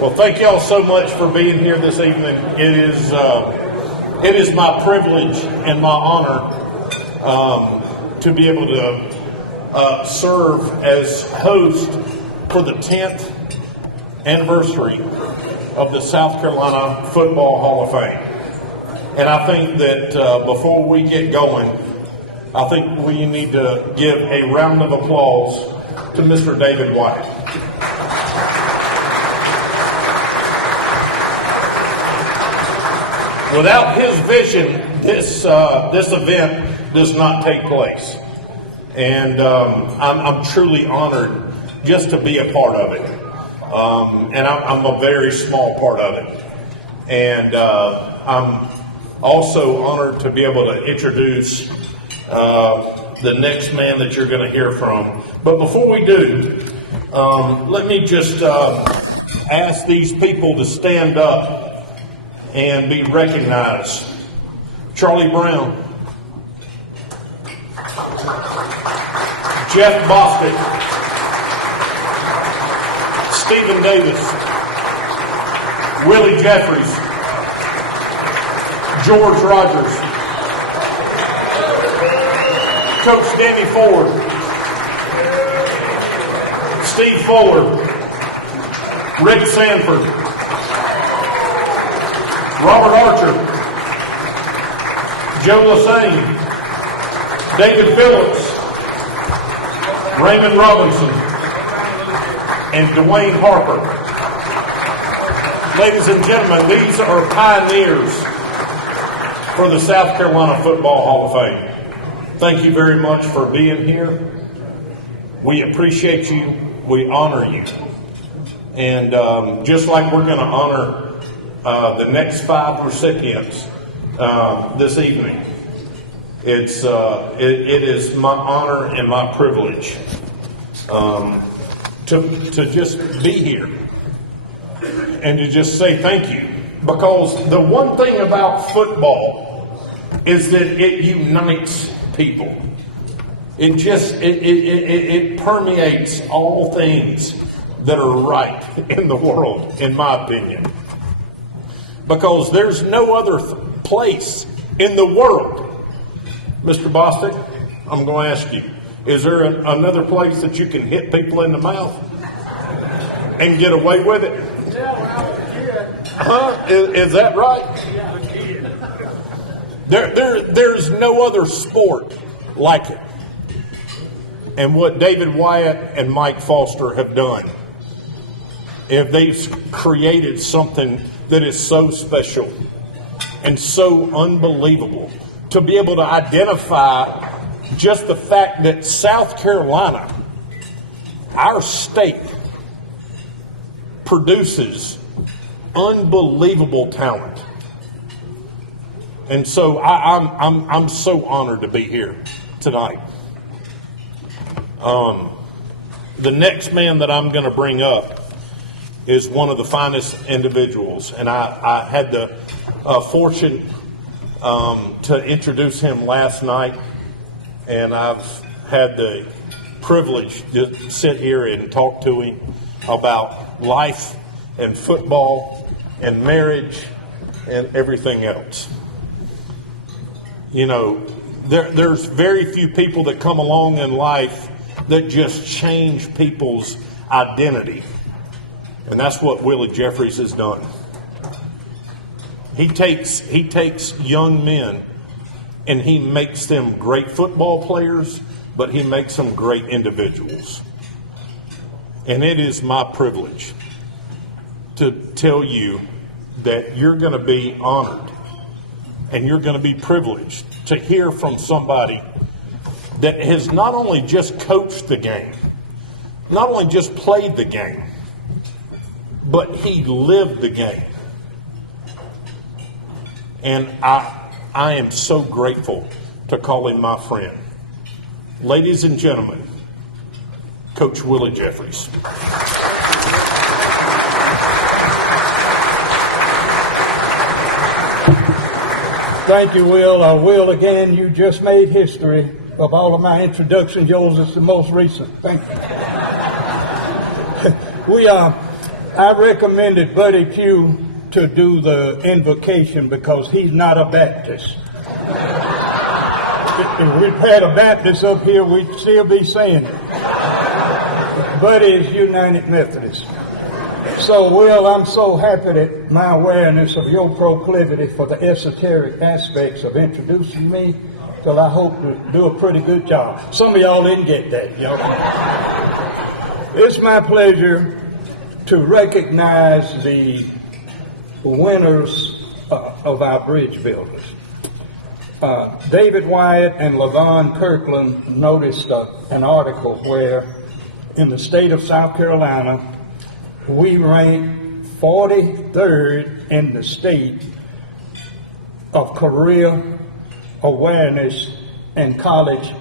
Well, thank y'all so much for being here this evening. It is my privilege and my honor to be able to serve as host for the 10th anniversary of the South Carolina Football Hall of Fame. And I think that before we get going, I think we need to give a round of applause to Mr. David Wyatt. Without his vision, this event does not take place. And I'm truly honored just to be a part of it. And I'm a very small part of it. And I'm also honored to be able to introduce the next man that you're going to hear from. But before we do, let me just ask these people to stand up and be recognized. Charlie Brown, Jeff Bostic, Stephen Davis, Willie Jeffries, George Rogers, Coach Danny Ford, Steve Fuller, Rick Sanford, Robert Archer, Joe Lesesne, David Phillips, Raymond Robinson, and Dwayne Harper. Ladies and gentlemen, these are pioneers for the South Carolina Football Hall of Fame. Thank you very much for being here. We appreciate you. We honor you. And just like we're going to honor the next 5 recipients this evening, it is my honor and my privilege to just be here and to just say thank you. Because the one thing about football is that it unites people. It permeates all things that are right in the world, in my opinion. Because there's no other place in the world. Mr. Bostic, I'm going to ask you, is there another place that you can hit people in the mouth and get away with it? Huh? Is that right? There's no other sport like it. And what David Wyatt and Mike Foster have done, if they've created something that is so special and so unbelievable, to be able to identify just the fact that South Carolina, our state, produces unbelievable talent. And so I'm so honored to be here tonight. The next man that I'm going to bring up is one of the finest individuals, and I had the fortune to introduce him last night, and I've had the privilege to sit here and talk to him about life and football and marriage and everything else. You know, there's very few people that come along in life that just change people's identity. And that's what Willie Jeffries has done. He takes young men and he makes them great football players, but he makes them great individuals. And it is my privilege to tell you that you're going to be honored and you're going to be privileged to hear from somebody that has not only just coached the game, not only just played the game, but he lived the game. And I am so grateful to call him my friend. Ladies and gentlemen, Coach Willie Jeffries. Thank you, Will. Will, again, you just made history. Of all of my introductions, yours is the most recent. Thank you. I recommended Buddy Pugh to do the invocation because he's not a Baptist. If we'd had a Baptist up here, we'd still be saying it. Buddy is United Methodist. So, Will, I'm so happy that my awareness of your proclivity for the esoteric aspects of introducing me, till I hope to do a pretty good job. Some of y'all didn't get that, y'all. It's my pleasure to recognize the winners of our bridge builders. David Wyatt and LaVon Kirkland noticed an article where in the state of South Carolina, we ranked 43rd in the state of career awareness and college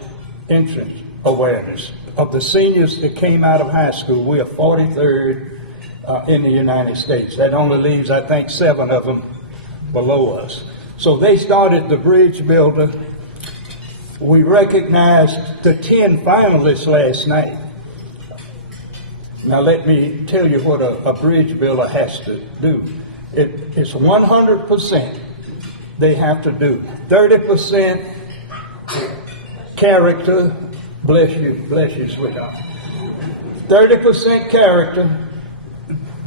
entrance awareness. Of the seniors that came out of high school, we are 43rd in the United States. That only leaves, I think, 7 of them below us. So they started the Bridge Builder. We recognized the 10 finalists last night. Now let me tell you what a bridge builder has to do. It's 100% they have to do. 30% character, bless you, sweetheart. 30% character,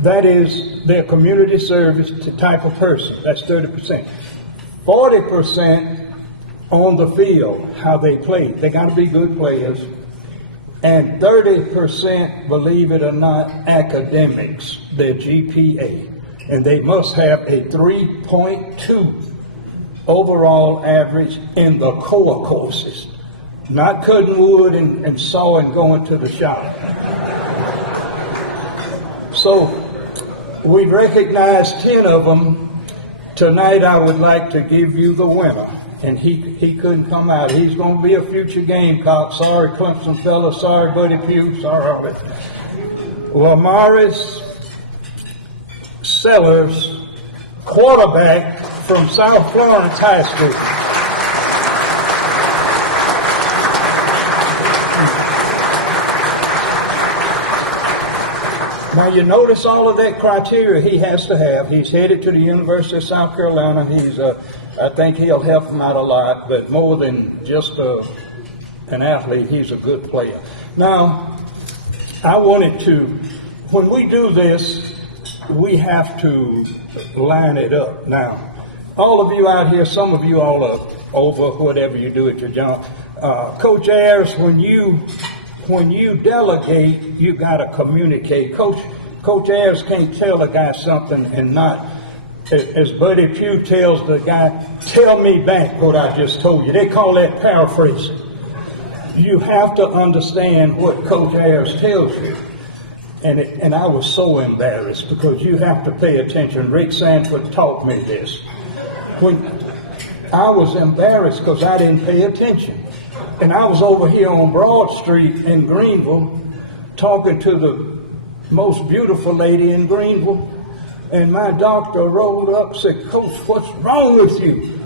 that is their community service type of person. That's 30%. 40% on the field, how they play. They got to be good players. And 30%, believe it or not, academics, their GPA. And they must have a 3.2 overall average in the core courses. Not cutting wood and sawing going to the shop. So we recognize 10 of them. Tonight I would like to give you the winner. And he couldn't come out. He's going to be a future Gamecock. Sorry, Clemson fella. Sorry, Buddy Pugh. Sorry, all that. Lamaris Sellers, quarterback from South Florence High School. Now you notice all of that criteria he has to have. He's headed to the University of South Carolina. I think he'll help him out a lot, but more than just an athlete, he's a good player. Now, I wanted to, when we do this, we have to line it up. Now, all of you out here, some of you all are over whatever you do at your job. Coach Ayers, when you delegate, you got to communicate. Coach Ayers can't tell a guy something and not, as Buddy Pugh tells the guy, tell me back what I just told you. They call that paraphrasing. You have to understand what Coach Ayers tells you. And I was so embarrassed because you have to pay attention. Rick Sanford taught me this. When I was embarrassed because I didn't pay attention. And I was over here on Broad Street in Greenville talking to the most beautiful lady in Greenville. And my doctor rolled up and said, Coach, what's wrong with you?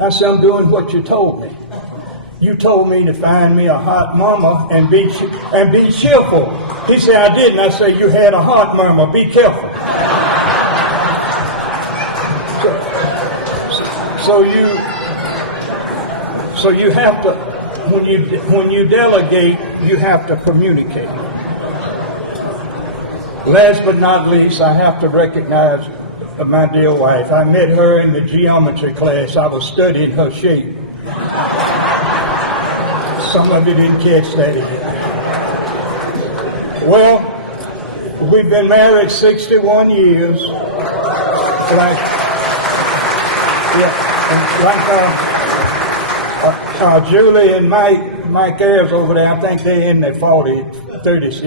I said, I'm doing what you told me. You told me to find me a hot mama and be cheerful. He said, I didn't. I said, you had a hot mama. Be careful. So you have to, when you delegate, you have to communicate. Last but not least, I have to recognize my dear wife. I met her in the geometry class. I was studying her shape. Some of you didn't catch that again. Well, we've been married 61 years. Julie and Mike Ayers over there, I think they're in their 30s.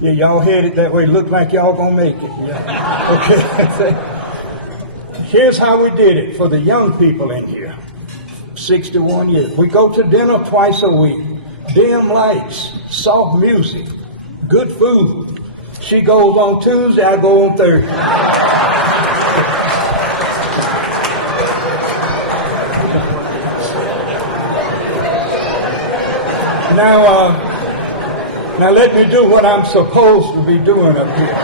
Yeah, y'all headed that way. Look like y'all gonna make it. Yeah. Okay. Here's how we did it for the young people in here. 61 years. We go to dinner twice a week. Dim lights, soft music, good food. She goes on Tuesday, I go on Thursday. Now, Now let me do what I'm supposed to be doing up here.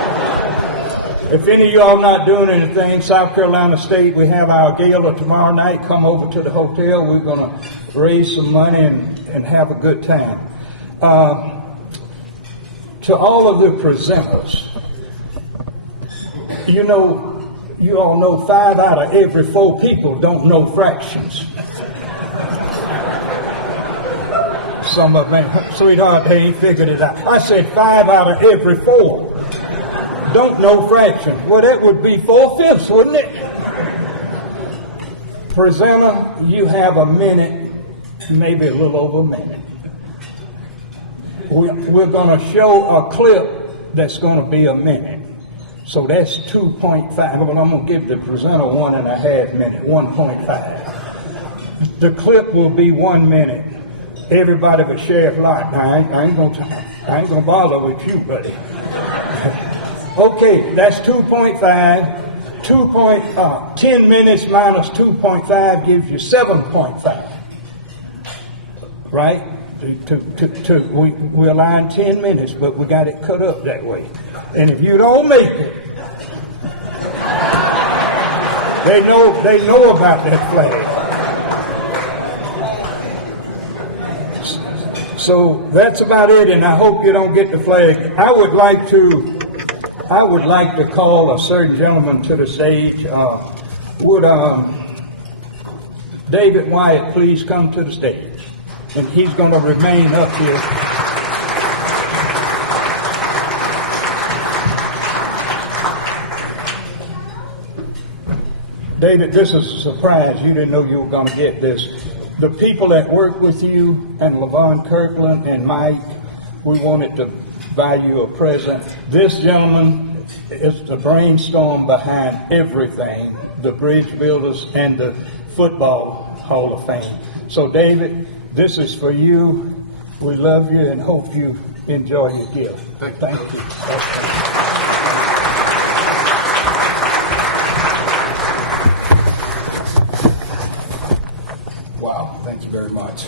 If any of y'all not doing anything, South Carolina State, we have our gala tomorrow night. Come over to the hotel. We're going to raise some money and have a good time. To all of the presenters, you all know 5 out of every 4 people don't know fractions. Some of them, sweetheart, they ain't figured it out. I said 5 out of every 4 don't know fractions. Well, that would be 4/5, wouldn't it? Presenter, you have a minute, maybe a little over a minute. We're going to show a clip that's going to be a minute. So that's 2.5. Well, I'm going to give the presenter 1.5 minutes, 1.5. The clip will be 1 minute. Everybody but Sherriff Lott. Now, I ain't gonna bother with you, buddy. Okay, that's 2.5. 10 minutes minus 2.5 gives you 7.5. Right? We align 10 minutes, but we got it cut up that way. And if you don't make it, they know about that flag. So that's about it, and I hope you don't get the flag. I would like to call a certain gentleman to the stage. Would David Wyatt please come to the stage? And he's going to remain up here. David, this is a surprise. You didn't know you were going to get this. The people that work with you, and LaVon Kirkland and Mike, we wanted to buy you a present. This gentleman is the brainstorm behind everything, the bridge builders and the Football Hall of Fame. So, David, this is for you. We love you and hope you enjoy your gift. Thank you. Wow, thank you very much.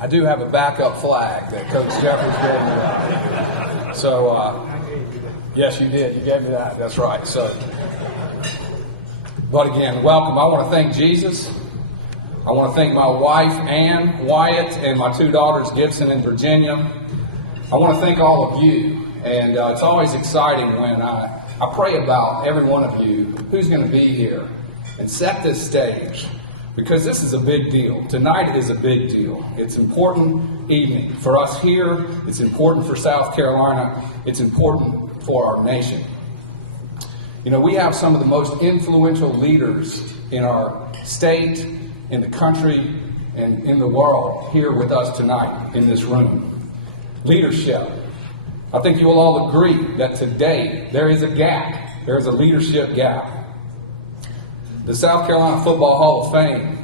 I do have a backup flag that Coach Jeffries gave me. So, yes, you did. You gave me that. That's right. So, but again, welcome. I want to thank Jesus. I want to thank my wife, Ann Wyatt, and my 2 daughters, Gibson and Virginia. I want to thank all of you. And it's always exciting when I pray about every one of you who's going to be here and set this stage, because this is a big deal. Tonight is a big deal. It's an important evening for us here. It's important for South Carolina. It's important for our nation. You know, we have some of the most influential leaders in our state, in the country, and in the world here with us tonight in this room. Leadership. I think you will all agree that today there is a gap. There is a leadership gap. The South Carolina Football Hall of Fame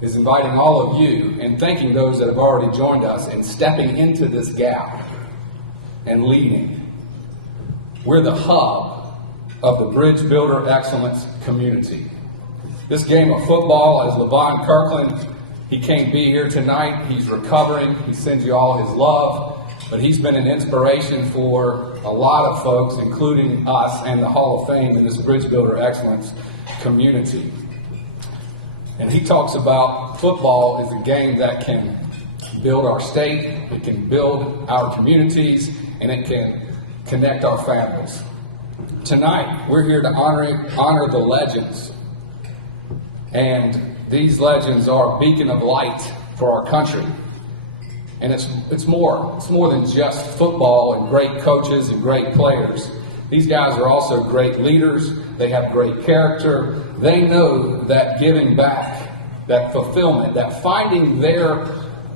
is inviting all of you and thanking those that have already joined us in stepping into this gap and leading. We're the hub of the Bridge Builder Excellence community. This game of football, as LaVon Kirkland, he can't be here tonight. He's recovering. He sends you all his love. But he's been an inspiration for a lot of folks, including us and the Hall of Fame in this Bridge Builder Excellence community. And he talks about football as a game that can build our state, it can build our communities, and it can connect our families. Tonight, we're here to honor the legends. And these legends are a beacon of light for our country. And it's more than just football and great coaches and great players. These guys are also great leaders. They have great character. They know that giving back, that fulfillment, that finding their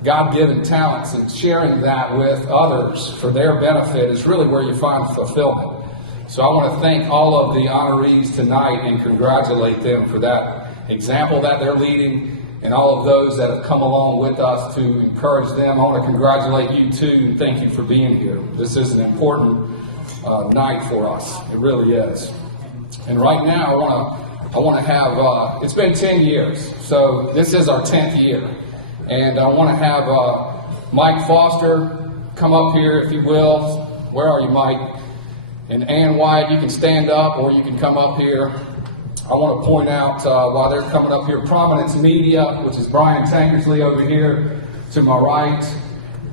God-given talents and sharing that with others for their benefit is really where you find fulfillment. So I want to thank all of the honorees tonight and congratulate them for that example that they're leading, and all of those that have come along with us to encourage them. I want to congratulate you too, and thank you for being here. This is an important night for us. It really is. And right now, I want to have, it's been 10 years, so this is our 10th year. And I want to have Mike Foster come up here, if you will. Where are you, Mike? And Ann Wyatt, you can stand up or you can come up here. I want to point out while they're coming up here, Prominence Media, which is Brian Tankersley over here to my right.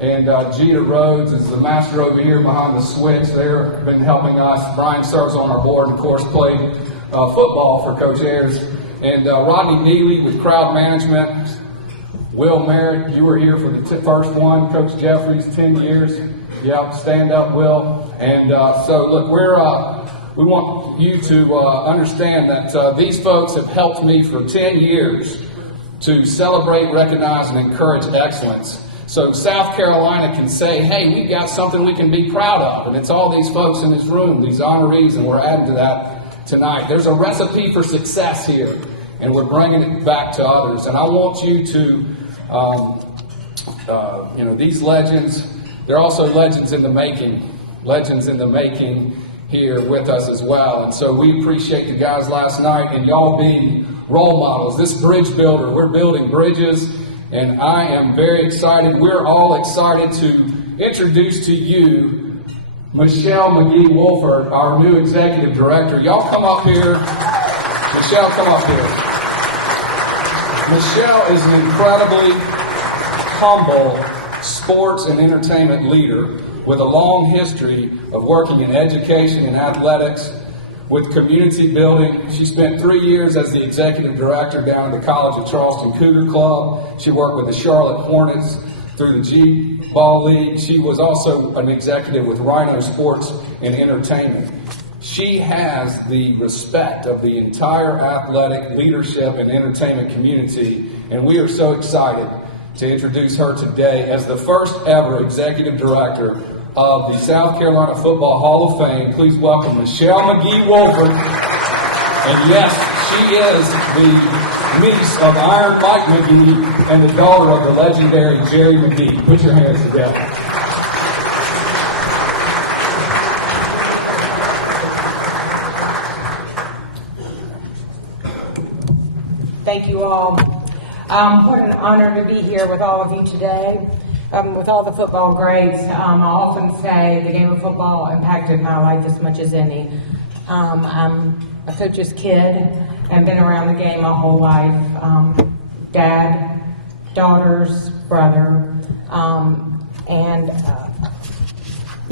And Gita Rhodes is the master over here behind the switch. They've been helping us. Brian serves on our board and, of course, played football for Coach Ayers. And Rodney Neely with crowd management. Will Merritt, you were here for the first one. Coach Jeffries, 10 years. Yep, stand up, Will. And so, look, we want you to understand that these folks have helped me for 10 years to celebrate, recognize, and encourage excellence. So South Carolina can say, hey, we've got something we can be proud of. And it's all these folks in this room, these honorees, and we're adding to that tonight. There's a recipe for success here, and we're bringing it back to others. And I want you to, these legends, they're also legends in the making here with us as well. And so we appreciate the guys last night and y'all being role models. This bridge builder, we're building bridges. And I am very excited. We're all excited to introduce to you Michele McGee Wolfert, our new executive director. Y'all come up here. Michele, come up here. Michele is an incredibly humble sports and entertainment leader with a long history of working in education and athletics, with community building. She spent 3 years as the executive director down at the College of Charleston Cougar Club. She worked with the Charlotte Hornets through the G-Ball League. She was also an executive with Rhino Sports and Entertainment. She has the respect of the entire athletic leadership and entertainment community, and we are so excited to introduce her today as the first ever executive director of the South Carolina Football Hall of Fame. Please welcome Michele McGee Wolfert. And yes, she is the niece of Iron Mike McGee and the daughter of the legendary Jerry McGee. Put your hands together. Thank you all. What an honor to be here with all of you today. With all the football greats, I often say the game of football impacted my life as much as any. I'm a coach's kid and been around the game my whole life. Dad, daughters, brother,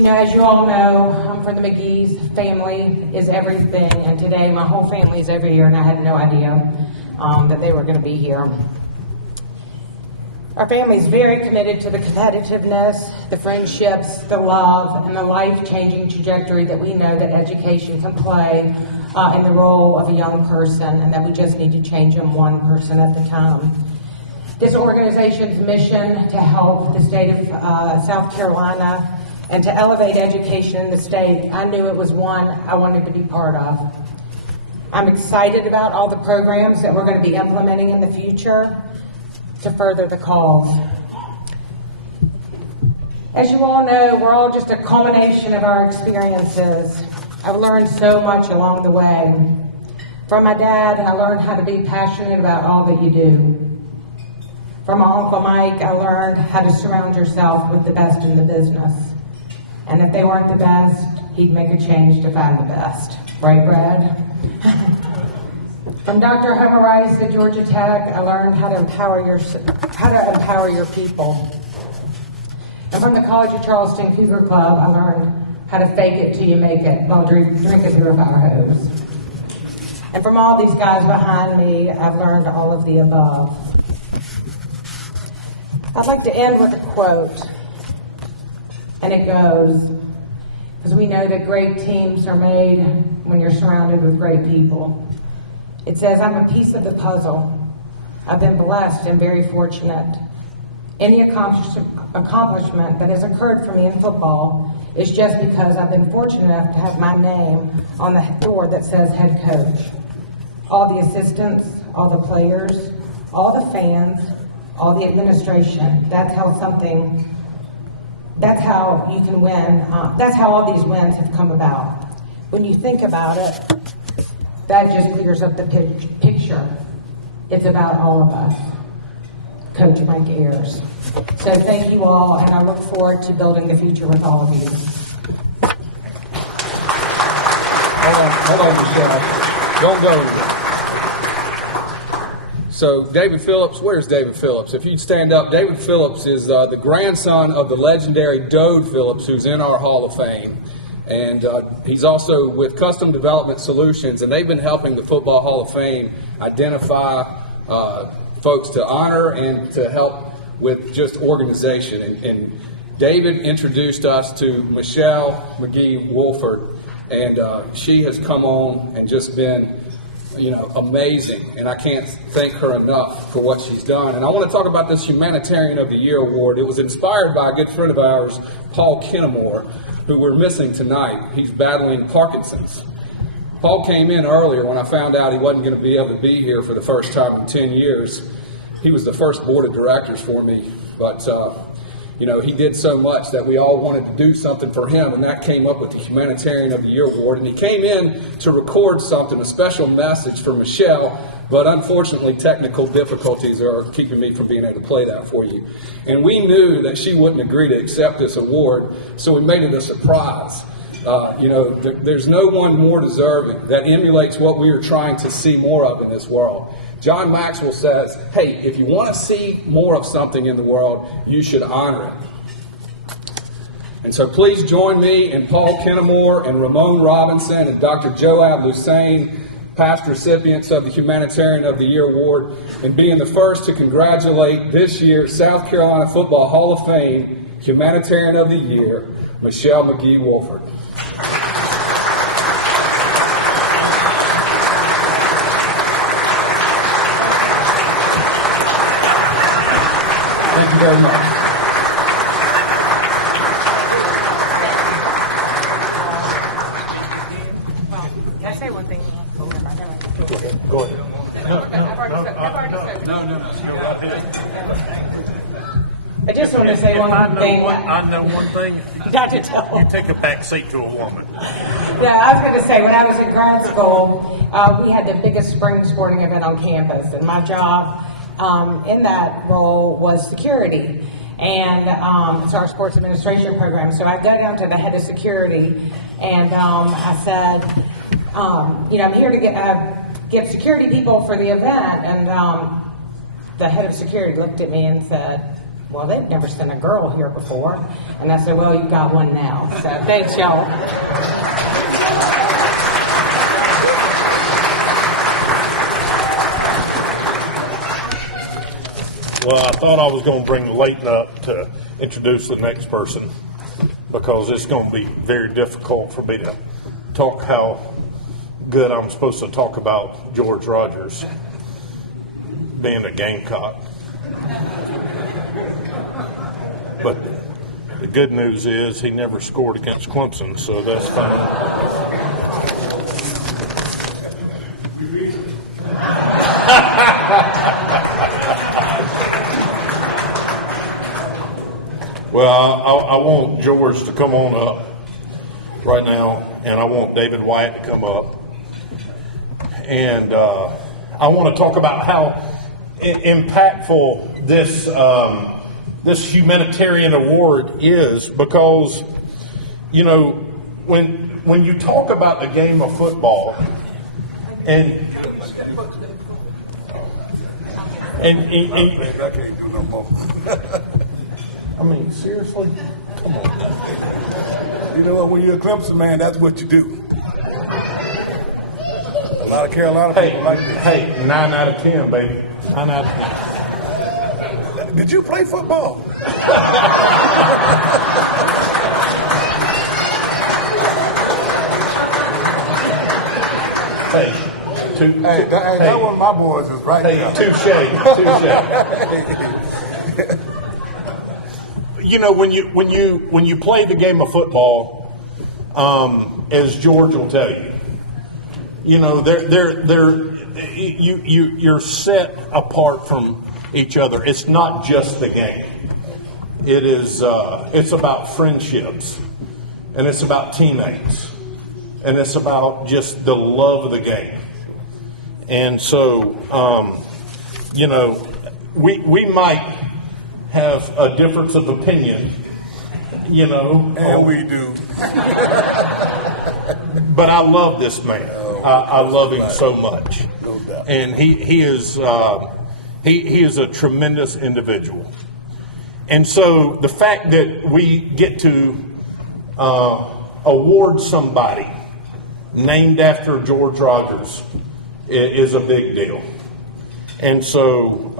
as you all know, for the McGee's, family is everything, and today my whole family is over here, and I had no idea that they were going to be here. Our family is very committed to the competitiveness, the friendships, the love, and the life-changing trajectory that we know that education can play in the role of a young person, and that we just need to change them one person at a time. This organization's mission to help the state of South Carolina and to elevate education in the state, I knew it was one I wanted to be part of. I'm excited about all the programs that we're going to be implementing in the future to further the cause. As you all know, we're all just a culmination of our experiences. I've learned so much along the way. From my dad, I learned how to be passionate about all that you do. From my Uncle Mike, I learned how to surround yourself with the best in the business. And if they weren't the best, he'd make a change to find the best. Right, Brad? From Dr. Homer Rice at Georgia Tech, I learned how to empower your people. And from the College of Charleston Cougar Club, I learned how to fake it till you make it while drinking through a fire hose. And from all these guys behind me, I've learned all of the above. I'd like to end with a quote, and it goes, because we know that great teams are made when you're surrounded with great people. It says, I'm a piece of the puzzle. I've been blessed and very fortunate. Any accomplishment that has occurred for me in football is just because I've been fortunate enough to have my name on the door that says head coach. All the assistants, all the players, all the fans, all the administration, that's how you can win. That's how all these wins have come about. When you think about it, that just clears up the picture. It's about all of us. Coach Mike Ayers. So thank you all, and I look forward to building the future with all of you. Hold on, Michelle. Don't go. So David Phillips, where's David Phillips? If you'd stand up, David Phillips is the grandson of the legendary Dode Phillips, who's in our Hall of Fame. And he's also with Custom Development Solutions, and they've been helping the Football Hall of Fame identify folks to honor and to help with just organization. And David introduced us to Michele McGee Wolfert, and she has come on and just been, amazing. And I can't thank her enough for what she's done. And I want to talk about this Humanitarian of the Year award. It was inspired by a good friend of ours, Paul Kennemore, who we're missing tonight. He's battling Parkinson's. Paul came in earlier when I found out he wasn't going to be able to be here for the first time in 10 years. He was the first board of directors for me, but he did so much that we all wanted to do something for him, and that came up with the Humanitarian of the Year award. And he came in to record something, a special message for Michele, but unfortunately technical difficulties are keeping me from being able to play that for you. And we knew that she wouldn't agree to accept this award, so we made it a surprise. There's no one more deserving that emulates what we are trying to see more of in this world. John Maxwell says, hey, if you want to see more of something in the world, you should honor it. And so please join me and Paul Kennemore and Ramon Robinson and Dr. Joab Lesesne, past recipients of the Humanitarian of the Year award, in being the first to congratulate this year's South Carolina Football Hall of Fame Humanitarian of the Year, Michele McGee Wolfert. Thank you very much. Can I say one thing? Go ahead. No. I just want to say one thing. I know one thing. Dr. Tell. You take a back seat to a woman. Yeah, I was going to say, when I was in grad school, we had the biggest spring sporting event on campus, and my job in that role was security. And it's our sports administration program. So I go down to the head of security, and I said, I'm here to get security people for the event. And the head of security looked at me and said, well, they've never sent a girl here before. And I said, well, you've got one now. So thanks, y'all. Well, I thought I was going to bring Leighton up to introduce the next person, because it's going to be very difficult for me to talk how good I'm supposed to talk about George Rogers being a Gamecock. But the good news is he never scored against Clemson, so that's fine. Well, I want George to come on up right now, and I want David Wyatt to come up. And I want to talk about how impactful this humanitarian award is, because, when you talk about the game of football, and I can't do no more. I mean, seriously? Come on. You know what? When you're a Clemson man, that's what you do. A lot of Carolina people like this. Hey, 9 out of 10, baby. 9 out of 10. Did you play football? That one of my boys is right there. Touche. When you play the game of football, as George will tell you, you're set apart from each other. It's not just the game. It's about friendships, and it's about teammates, and it's about just the love of the game. And so, we might have a difference of opinion, you know. And we do. But I love this man. I love him so much. No doubt. And he is a tremendous individual. And so the fact that we get to award somebody named after George Rogers is a big deal. And so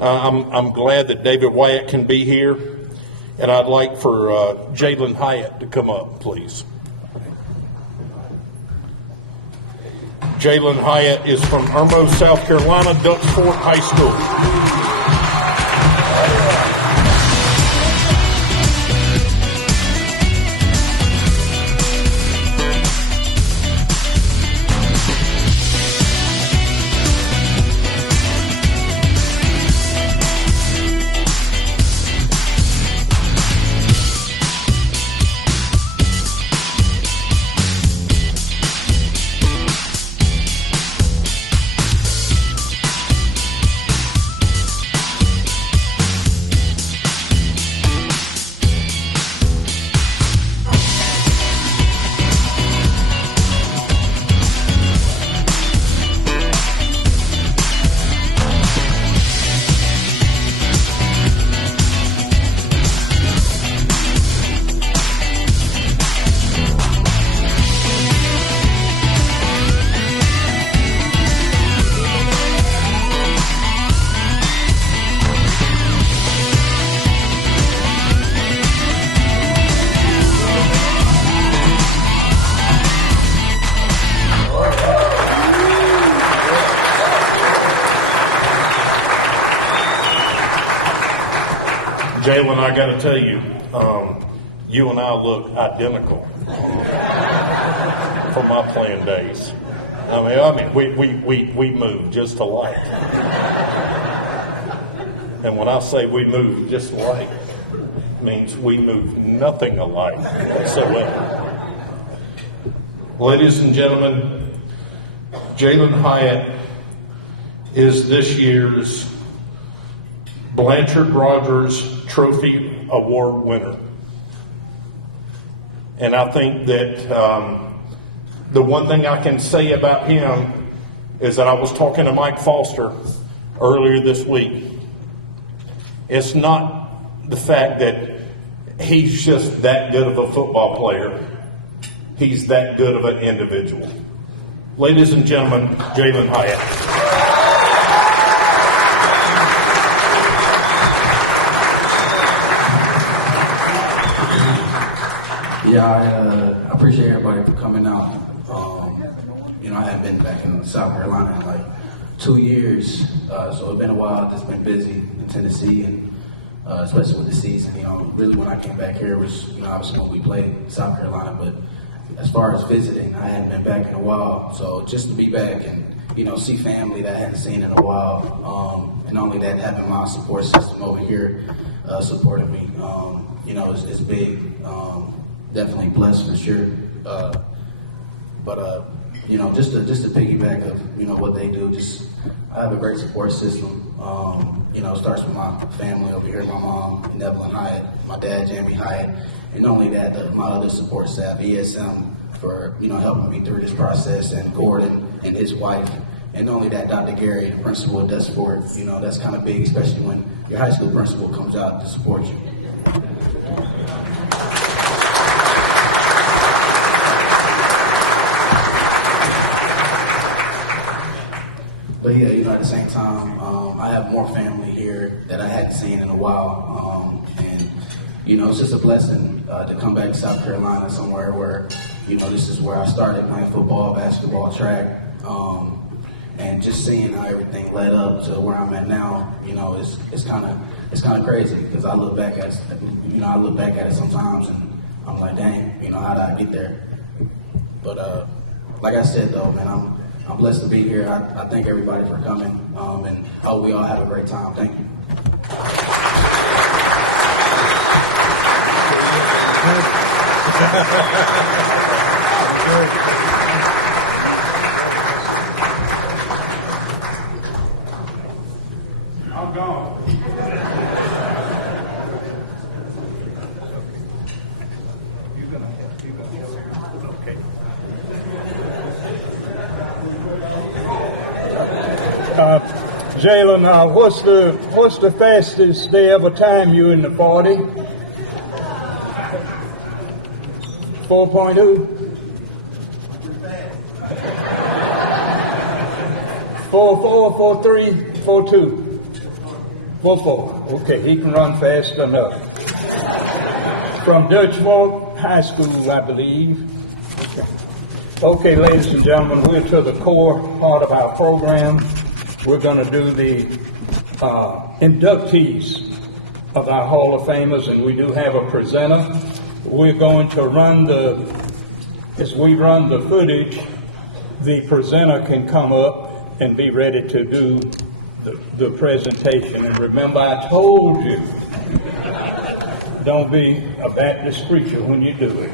I'm glad that David Wyatt can be here. And I'd like for Jalin Hyatt to come up, please. Jalin Hyatt is from Irmo, South Carolina, Dux Fort High School. Jalin, I got to tell you, you and I look identical from my playing days. I mean, we move just alike. And when I say we move just alike, it means we move nothing alike whatsoever. Ladies and gentlemen, Jalin Hyatt is this year's Blanchard-Rogers Trophy Award winner. And I think that the one thing I can say about him is that I was talking to Mike Foster earlier this week. It's not the fact that he's just that good of a football player. He's that good of an individual. Ladies and gentlemen, Jalin Hyatt. Yeah, I appreciate everybody for coming out. I have been back in South Carolina in like 2 years, so it's been a while. It's been busy in Tennessee, and especially with the season. Really when I came back here was, obviously when we played South Carolina, but as far as visiting, I hadn't been back in a while. So just to be back and, see family that I hadn't seen in a while, and only that, having my support system over here supporting me, it's big. Definitely blessed for sure. But just to piggyback of, what they do, I have a great support system. It starts with my family over here, my mom, Evelyn Hyatt, my dad, Jamie Hyatt, and not only that, my other support staff, ESM, for, helping me through this process, and Gordon and his wife, and not only that, Dr. Gary, the principal at Dux Fort, that's kind of big, especially when your high school principal comes out to support you. But yeah, at the same time, I have more family here that I hadn't seen in a while. And it's just a blessing to come back to South Carolina, somewhere where, this is where I started playing football, basketball, track. And just seeing how everything led up to where I'm at now, it's kind of crazy, because I look back at it sometimes and I'm like, dang, how did I get there? But like I said though, man, I'm blessed to be here. I thank everybody for coming, and I hope we all have a great time. Thank you. Jalin, what's the fastest they ever time you in the 40? 4.2? 4.4, 4.3, 4.2? 4.4. Okay, he can run fast enough. From Dutch Walk High School, I believe. Okay, ladies and gentlemen, we're to the core part of our program. We're going to do the inductees of our Hall of Famers, and we do have a presenter. We're going to as we run the footage, the presenter can come up and be ready to do the presentation. And remember, I told you, don't be a Baptist preacher when you do it.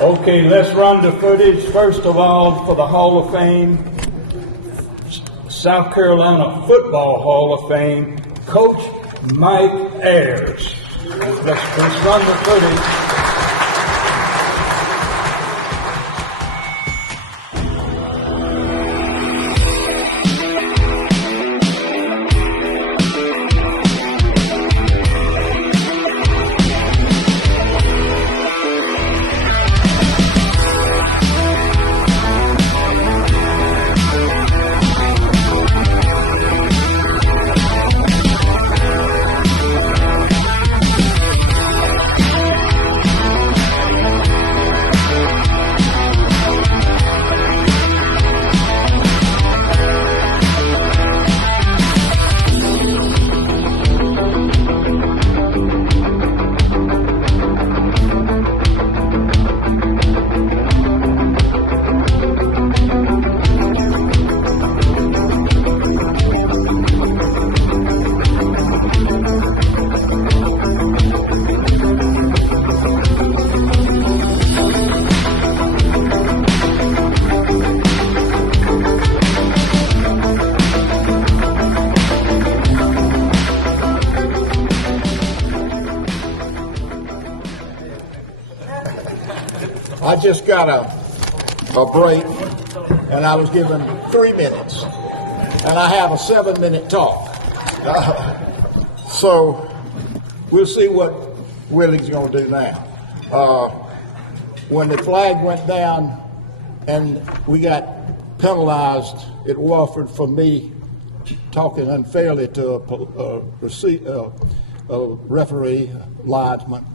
Okay, let's run the footage. First of all, for the Hall of Fame, South Carolina Football Hall of Fame, Coach Mike Ayers. Let's run the footage. I just got a break, and I was given 3 minutes, and I have a 7-minute talk. So we'll see what Willie's going to do now. When the flag went down and we got penalized at Wofford for me talking unfairly to a referee, linesman,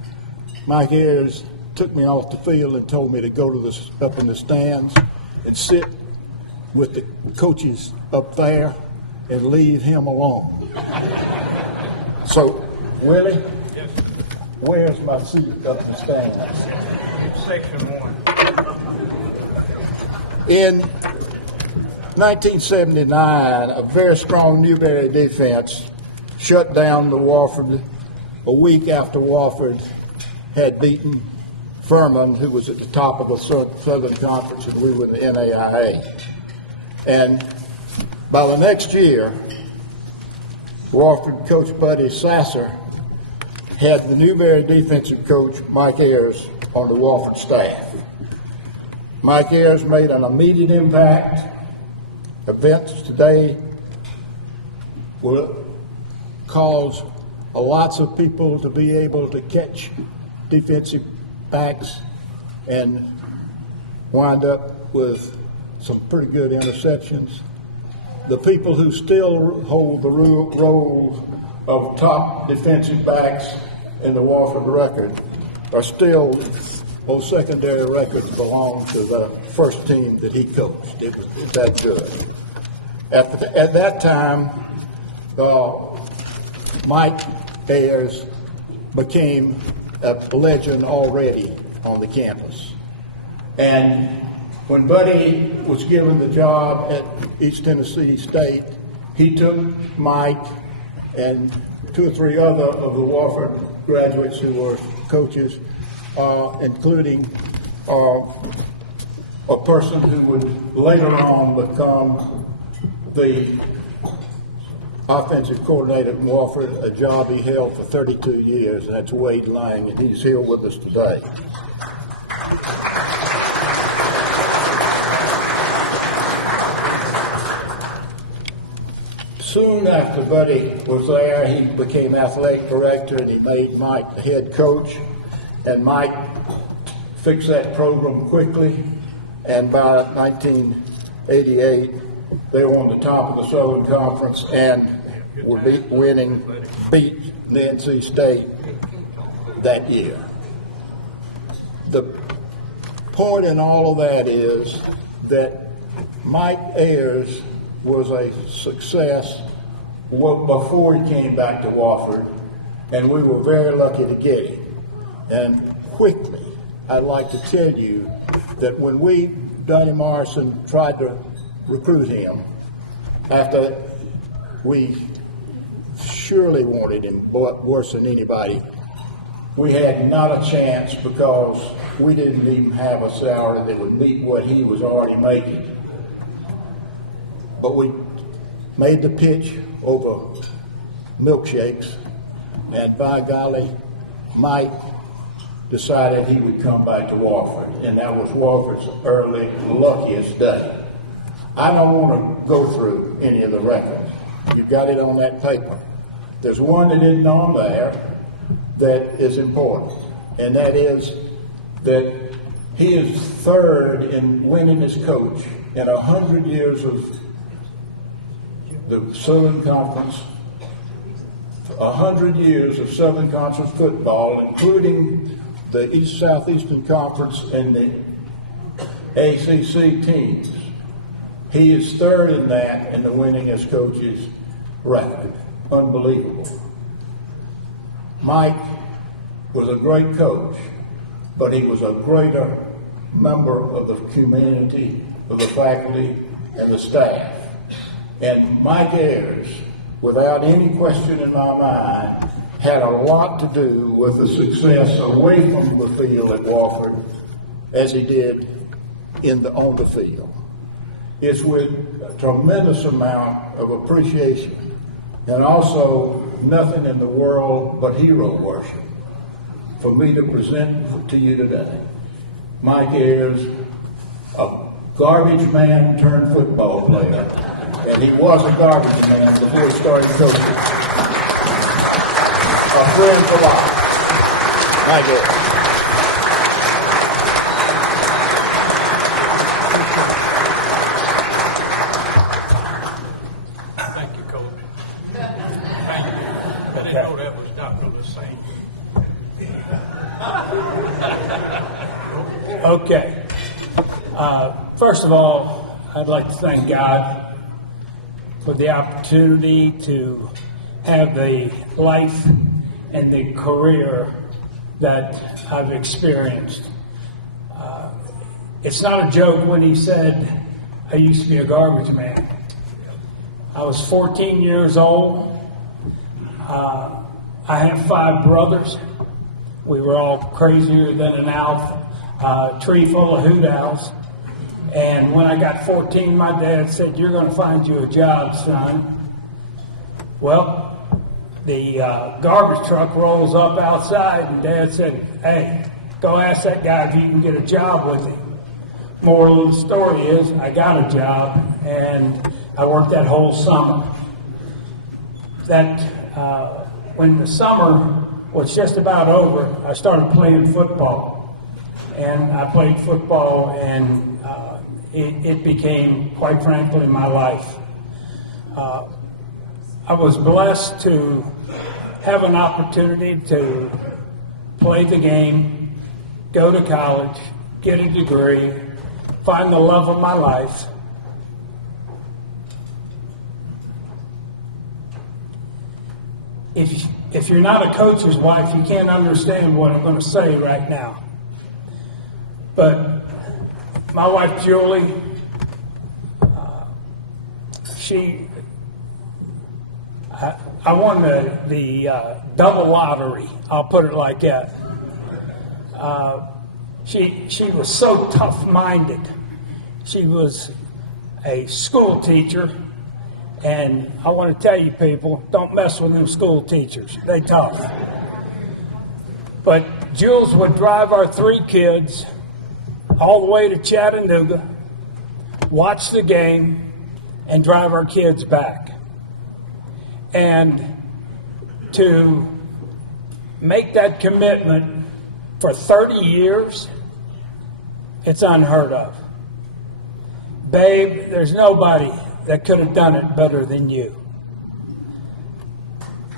Mike Ayers took me off the field and told me to go to up in the stands and sit with the coaches up there and leave him alone. So, Willie, where's my seat up in the stands? Section 1. In 1979, a very strong Newberry defense shut down the Wofford a week after Wofford had beaten Furman, who was at the top of the Southern Conference, and we were the NAIA. And by the next year, Wofford coach Buddy Sasser had the Newberry defensive coach Mike Ayers on the Wofford staff. Mike Ayers made an immediate impact. Events today will cause lots of people to be able to catch defensive backs and wind up with some pretty good interceptions. The people who still hold the role of top defensive backs in the Wofford record are still, those secondary records belong to the first team that he coached. It was that good. At that time, Mike Ayers became a legend already on the campus. And when Buddy was given the job at East Tennessee State, he took Mike and 2 or 3 other of the Wofford graduates who were coaches, including a person who would later on become the offensive coordinator at Wofford, a job he held for 32 years, and that's Wade Lang, and he's here with us today. soon after Buddy was there, he became athletic director and he made Mike the head coach. And Mike fixed that program quickly. And by 1988, they were on the top of the Southern Conference and were beat NC State that year. The point in all of that is that Mike Ayers was a success before he came back to Wofford, and we were very lucky to get him. And quickly, I'd like to tell you that when Donnie Morrison tried to recruit him, after we surely wanted him worse than anybody, we had not a chance because we didn't even have a salary that would meet what he was already making. But we made the pitch over milkshakes, and by golly, Mike decided he would come back to Wofford, and that was Wofford's early luckiest day. I don't want to go through any of the records. You've got it on that paper. There's one that isn't on there that is important, and that is that he is third in winning as coach in 100 years of the Southern Conference, 100 years of Southern Conference football, including the Southeastern Conference and the ACC teams. He is third in that in the winningest coaches record. Unbelievable. Mike was a great coach, but he was a greater member of the community, of the faculty, and the staff. And Mike Ayers, without any question in my mind, had a lot to do with the success away from the field at Wofford as he did on the field. It's with a tremendous amount of appreciation and also nothing in the world but hero worship for me to present to you today Mike Ayers, a garbage man turned football player, and he was a garbage man before he started coaching. A friend for life. Mike Ayers. Thank you, Coach. Thank you. I didn't know that was not really the same. Okay. First of all, I'd like to thank God for the opportunity to have the life and the career that I've experienced. It's not a joke when he said, I used to be a garbage man. I was 14 years old. I have 5 brothers. We were all crazier than an owl, tree full of hoot owls. And when I got 14, my dad said, you're going to find you a job, son. Well, the garbage truck rolls up outside, and Dad said, hey, go ask that guy if you can get a job with him. Moral of the story is I got a job, and I worked that whole summer. When the summer was just about over, I started playing football. And I played football, and it became, quite frankly, my life. I was blessed to have an opportunity to play the game, go to college, get a degree, find the love of my life. If you're not a coach's wife, you can't understand what I'm going to say right now. But my wife, Julie, I won the double lottery. I'll put it like that. She was so tough-minded. She was a school teacher, and I want to tell you people, don't mess with them school teachers. They tough. But Jules would drive our 3 kids all the way to And to make that commitment for 30 years, it's unheard of. Babe, there's nobody that could have done it better than you.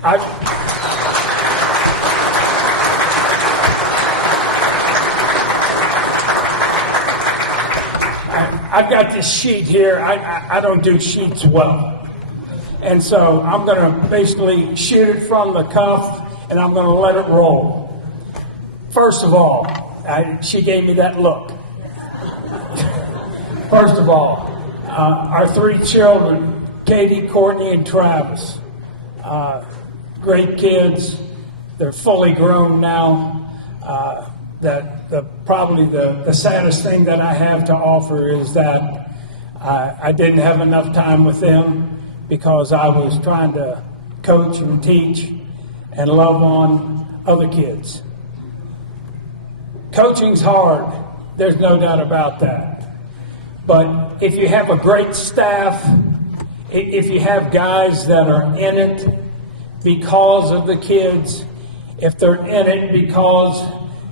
I've got this sheet here. I don't do sheets well. And so I'm going to basically shoot it from the cuff, and I'm going to let it roll. First of all, she gave me that look. First of all, our 3 children, Katie, Courtney, and Travis, great kids. They're fully grown now. Probably the saddest thing that I have to offer is that I didn't have enough time with them because I was trying to coach and teach and love on other kids. Coaching's hard. There's no doubt about that. But if you have a great staff, if you have guys that are in it because of the kids, if they're in it because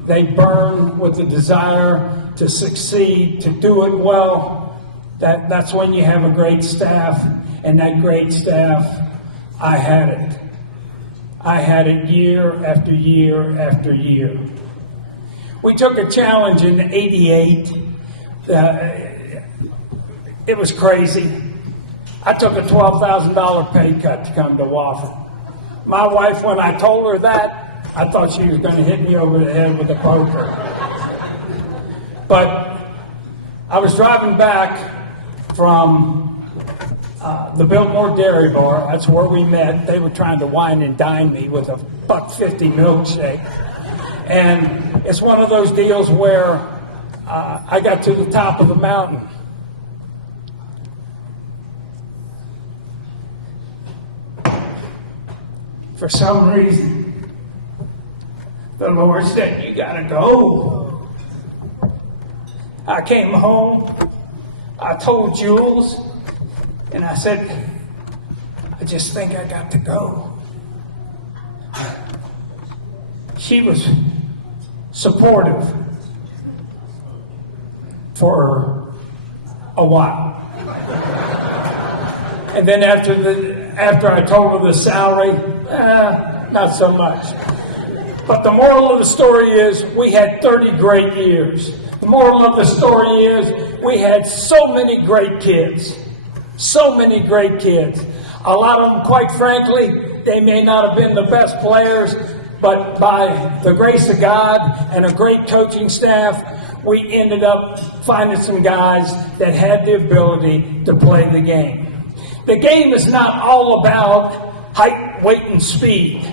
they burn with the desire to succeed, to do it well, that's when you have a great staff. And that great staff, I had it. I had it year after year after year. We took a challenge in '88. It was crazy. I took a $12,000 pay cut to come to Wofford. My wife, when I told her that, I thought she was going to hit me over the head with a poker. But I was driving back from the Biltmore Dairy Bar. That's where we met. They were trying to wine and dine me with a $1.50 milkshake. And it's one of those deals where I got to the top of the mountain. For some reason, the Lord said, "You gotta go." I came home, I told Jules, and I said, "I just think I got to go." She was supportive for a while. And then after I told her the salary, not so much. But the moral of the story is we had 30 great years. The moral of the story is we had so many great kids. So many great kids. A lot of them, quite frankly, they may not have been the best players, but by the grace of God and a great coaching staff, we ended up finding some guys that had the ability to play the game. The game is not all about height, weight, and speed.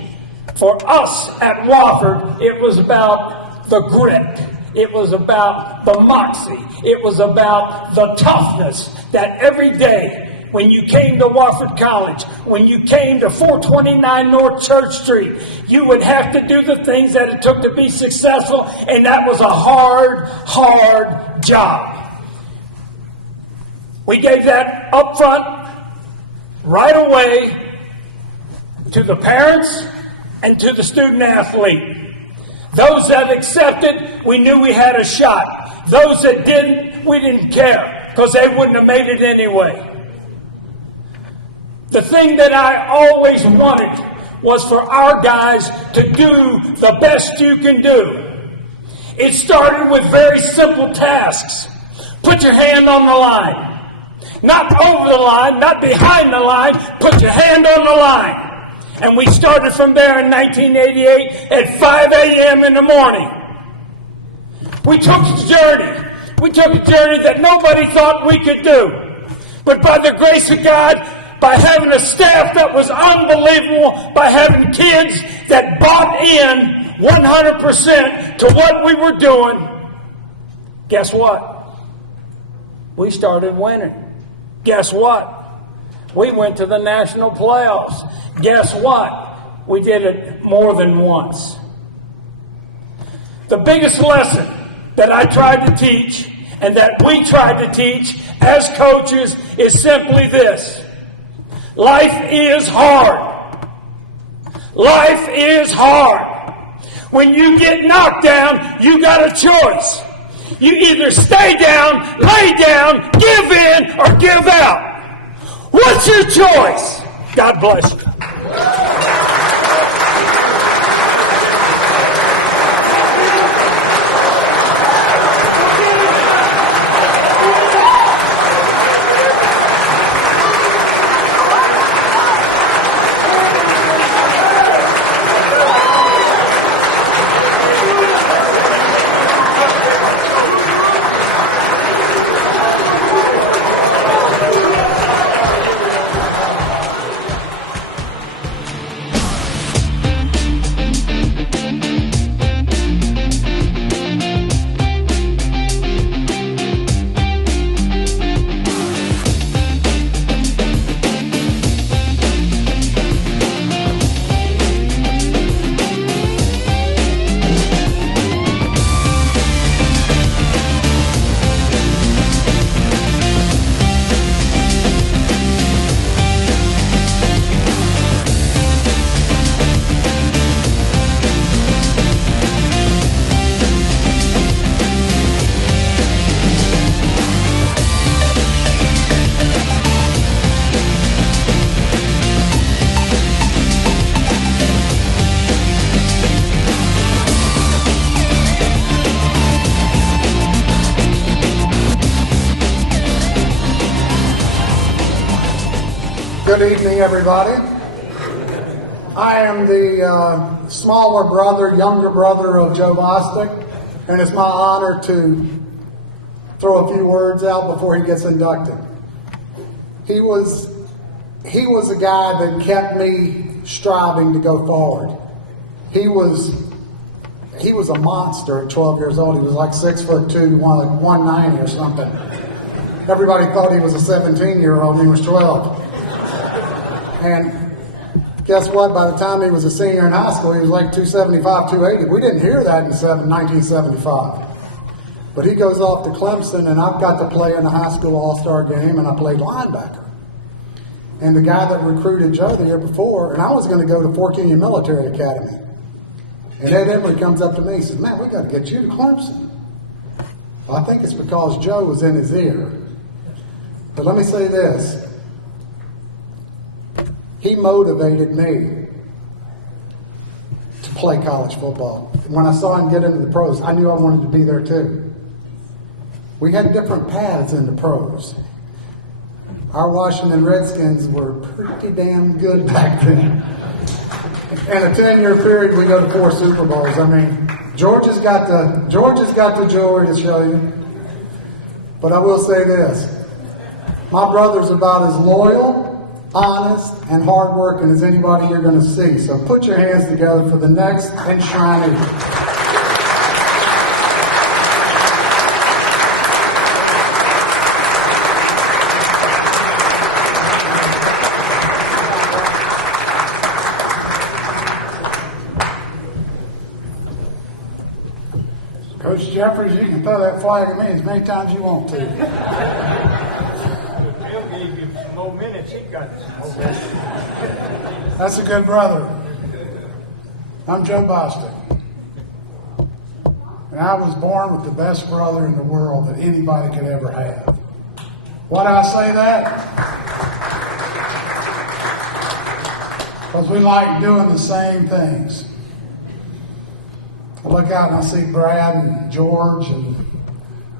For us at Wofford, it was about the grit. It was about the moxie. It was about the toughness that every day when you came to Wofford College, when you came to 429 North Church Street, you would have to do the things that it took to be successful, and that was a hard, hard job. We gave that up front, right away, to the parents and to the student athlete. Those that accepted, we knew we had a shot. Those that didn't, we didn't care, because they wouldn't have made it anyway. The thing that I always wanted was for our guys to do the best you can do. It started with very simple tasks. Put your hand on the line. Not over the line, not behind the line. Put your hand on the line. And we started from there in 1988 at 5 a.m. in the morning. We took a journey. We took a journey that nobody thought we could do. But by the grace of God, by having a staff that was unbelievable, by having kids that bought in 100% to what we were doing, guess what? We started winning. Guess what? We went to the national playoffs. Guess what? We did it more than once. The biggest lesson that I tried to teach and that we tried to teach as coaches is simply this. Life is hard. Life is hard. When you get knocked down, you got a choice. You either stay down, lay down, give in, or give out. What's your choice? God bless you. Good evening, everybody. I am the smaller brother, younger brother of Joe Bostic, and it's my honor to throw a few words out before he gets inducted. He was a guy that kept me striving to go forward. He was a monster at 12 years old. He was like 6'2", 190 or something. Everybody thought he was a 17-year-old and he was 12. And guess what? By the time he was a senior in high school, he was like 275, 280. We didn't hear that in 1975. But he goes off to Clemson, and I've got to play in a high school all-star game, and I played linebacker. And the guy that recruited Joe the year before, and I was going to go to Fort Union Military Academy. And Ed Emory comes up to me and says, "Man, we got to get you to Clemson." Well, I think it's because Joe was in his ear. But let me say this. He motivated me to play college football. When I saw him get into the pros, I knew I wanted to be there too. We had different paths in the pros. Our Washington Redskins were pretty damn good back then. In a 10-year period, we go to 4 Super Bowls. I mean, Georgia's got the jewelry to show you. But I will say this. My brother's about as loyal, honest, and hardworking as anybody you're going to see. So put your hands together for the next enshrinee. Coach Jeffries, you can throw that flag at me as many times as you want to. That's a good brother. I'm Joe Bostic. And I was born with the best brother in the world that anybody could ever have. Why do I say that? Because we like doing the same things. I look out and I see Brad and George and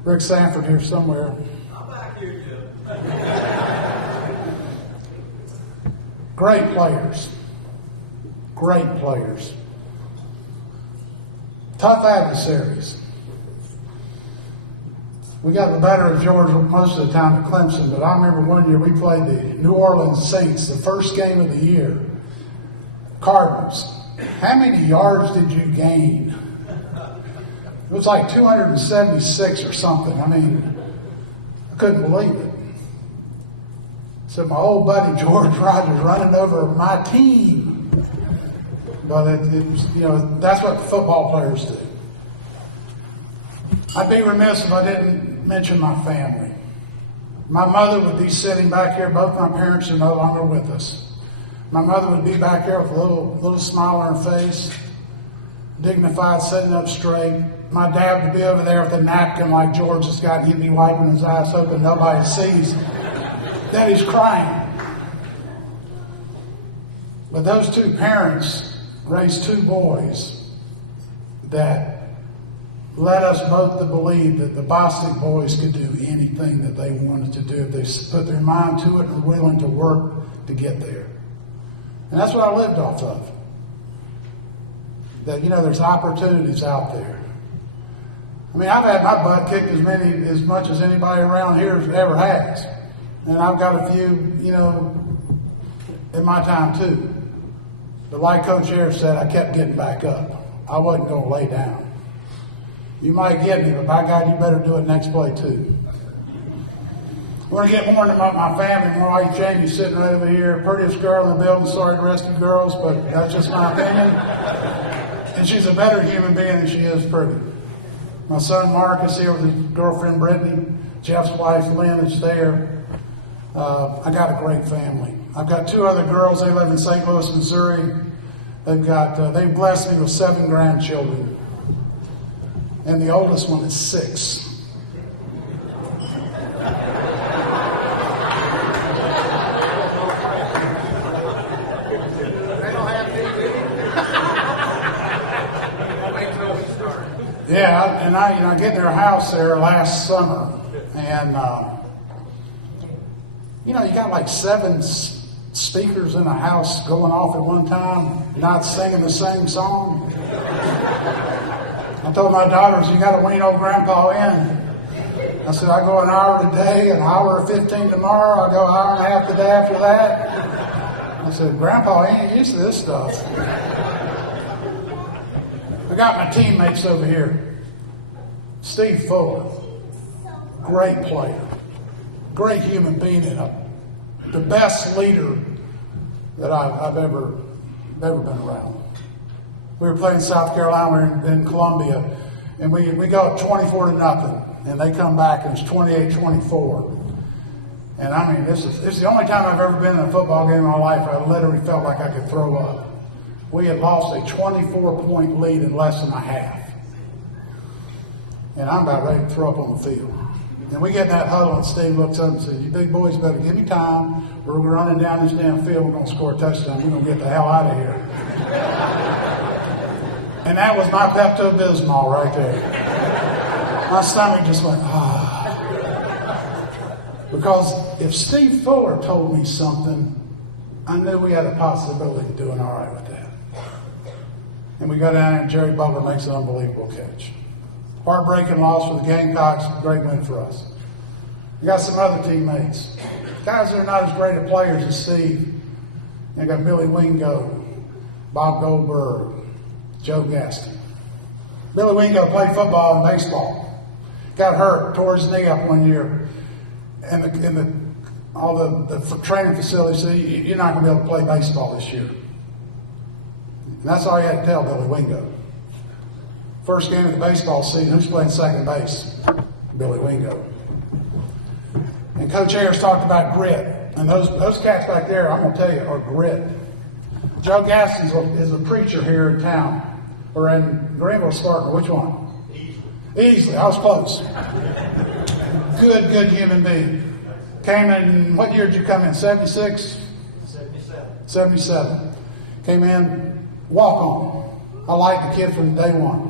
Rick Sanford here somewhere. I'm back here, Joe. Great players. Great players. Tough adversaries. We got the better of George most of the time at Clemson, but I remember one year we played the New Orleans Saints, the first game of the year. Cardinals. How many yards did you gain? It was like 276 or something. I mean, I couldn't believe it. So my old buddy George Rogers running over my team. But it was, that's what football players do. I'd be remiss if I didn't mention my family. My mother would be sitting back here. Both my parents are no longer with us. My mother would be back there with a little smile on her face, dignified, sitting up straight. My dad would be over there with a napkin like George has got, and he'd be wiping his eyes hoping nobody sees that he's crying. But those two parents raised two boys that led us both to believe that the Bostic boys could do anything that they wanted to do if they put their mind to it and were willing to work to get there. And that's what I lived off of. That, there's opportunities out there. I mean, I've had my butt kicked as much as anybody around here ever has. And I've got a few, in my time too. But like Coach Ayers said, I kept getting back up. I wasn't going to lay down. You might get me, but by God, you better do it next play too. We're going to get more into my family. My wife Jamie's sitting right over here. Prettiest girl in the building. Sorry to rest of you girls, but that's just my opinion. And she's a better human being than she is pretty. My son Mark is here with his girlfriend Brittany. Jeff's wife Lynn is there. I got a great family. I've got two other girls. They live in St. Louis, Missouri. They've blessed me with 7 grandchildren. And the oldest one is 6. Yeah, and I get their house there last summer, and you got like 7 speakers in a house going off at one time, not singing the same song. I told my daughters, you got to wean old Grandpa in. I said, I go an hour today, an hour 15 tomorrow, I go an hour and a half the day after that. I said, Grandpa ain't used to this stuff. I got my teammates over here. Steve Fuller, great player, great human being, and the best leader that I've ever been around. We were playing South Carolina, we were in Columbia, and we go up 24-0, and they come back and it's 28-24. And I mean, this is the only time I've ever been in a football game in my life where I literally felt like I could throw up. We had lost a 24-point lead in less than a half. And I'm about ready to throw up on the field. And we get in that huddle, and Steve looks up and says, you big boys better give me time. We're running down this damn field. We're going to score a touchdown. We're going to get the hell out of here. And that was my Pepto-Bismol right there. My stomach just went, Because if Steve Fuller told me something, I knew we had a possibility of doing all right with that. And we go down there, and Jerry Butler makes an unbelievable catch. Heartbreaking loss for the Gamecocks, great win for us. We got some other teammates. Guys that are not as great of players as Steve. You got Billy Wingo, Bob Goldberg, Joe Gaston. Billy Wingo played football and baseball. Got hurt, tore his knee up one year. And all the training facilities said, you're not going to be able to play baseball this year. And that's all you had to tell Billy Wingo. First game of the baseball season, who's playing second base? Billy Wingo. And Coach Ayers talked about grit. And those cats back there, I'm going to tell you, are grit. Joe Gaston is a preacher here in town. Or in Greenville, Spartanburg. Which one? Easily. I was close. Good human being. Came in, what year did you come in? 76? 77. Came in, walk on. I liked the kid from day one.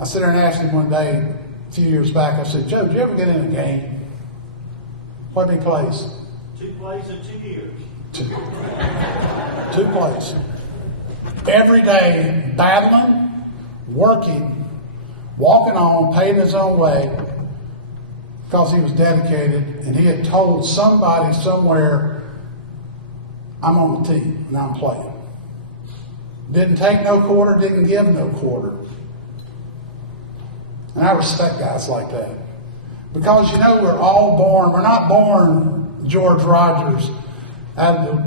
I sit there and asked him one day, a few years back, I said, Joe, did you ever get in a game? What many plays? 2 plays in 2 years. 2 plays. Every day, battling, working, walking on, paying his own way, because he was dedicated, and he had told somebody somewhere, I'm on the team, and I'm playing. Didn't take no quarter, didn't give no quarter. And I respect guys like that. Because, we're all born, we're not born George Rogers out of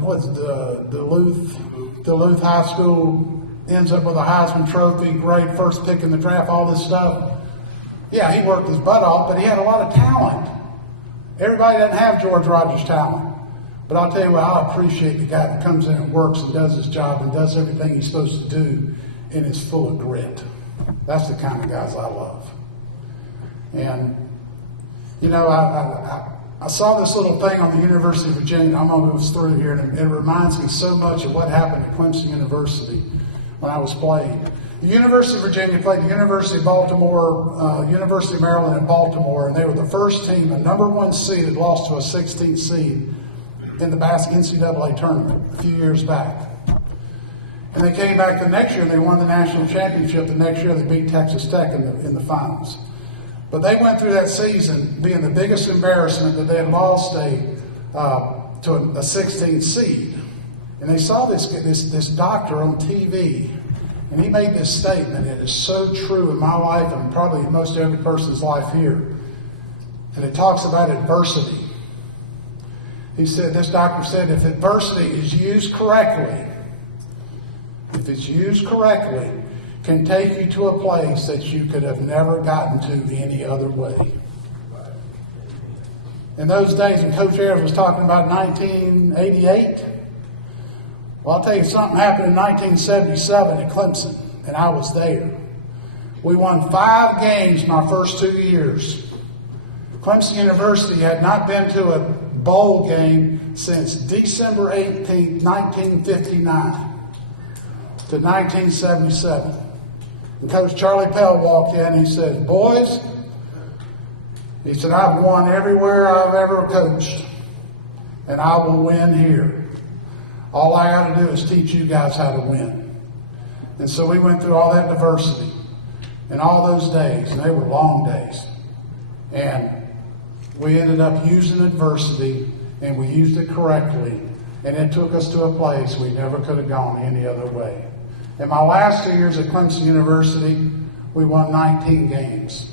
Duluth High School, ends up with a Heisman Trophy, great first pick in the draft, all this stuff. Yeah, he worked his butt off, but he had a lot of talent. Everybody doesn't have George Rogers' talent. But I'll tell you what, I appreciate the guy that comes in and works and does his job and does everything he's supposed to do and is full of grit. That's the kind of guys I love. And, you know, I saw this little thing on the University of Virginia. I'm almost through here, and it reminds me so much of what happened at Clemson University when I was playing. The University of Virginia played the University of Baltimore, University of Maryland in Baltimore, and they were the first team, the number 1 seed, that lost to a 16th seed in the NCAA tournament a few years back. And they came back the next year and they won the national championship. The next year they beat Texas Tech in the finals. But they went through that season being the biggest embarrassment that they had lost to a 16th seed. And they saw this doctor on TV, and he made this statement. It is so true in my life and probably in most every person's life here. And it talks about adversity. He said, this doctor said, if adversity is used correctly, if it's used correctly, can take you to a place that you could have never gotten to any other way. In those days, when Coach Ayers was talking about 1988, well, I'll tell you, something happened in 1977 at Clemson, and I was there. We won 5 games my first 2 years. Clemson University had not been to a bowl game since December 18th, 1959 to 1977. And Coach Charlie Pell walked in and he said, boys, he said, I've won everywhere I've ever coached, and I will win here. All I got to do is teach you guys how to win. And so we went through all that diversity and all those days, and they were long days. And we ended up using adversity, and we used it correctly, and it took us to a place we never could have gone any other way. In my last 2 years at Clemson University, we won 19 games.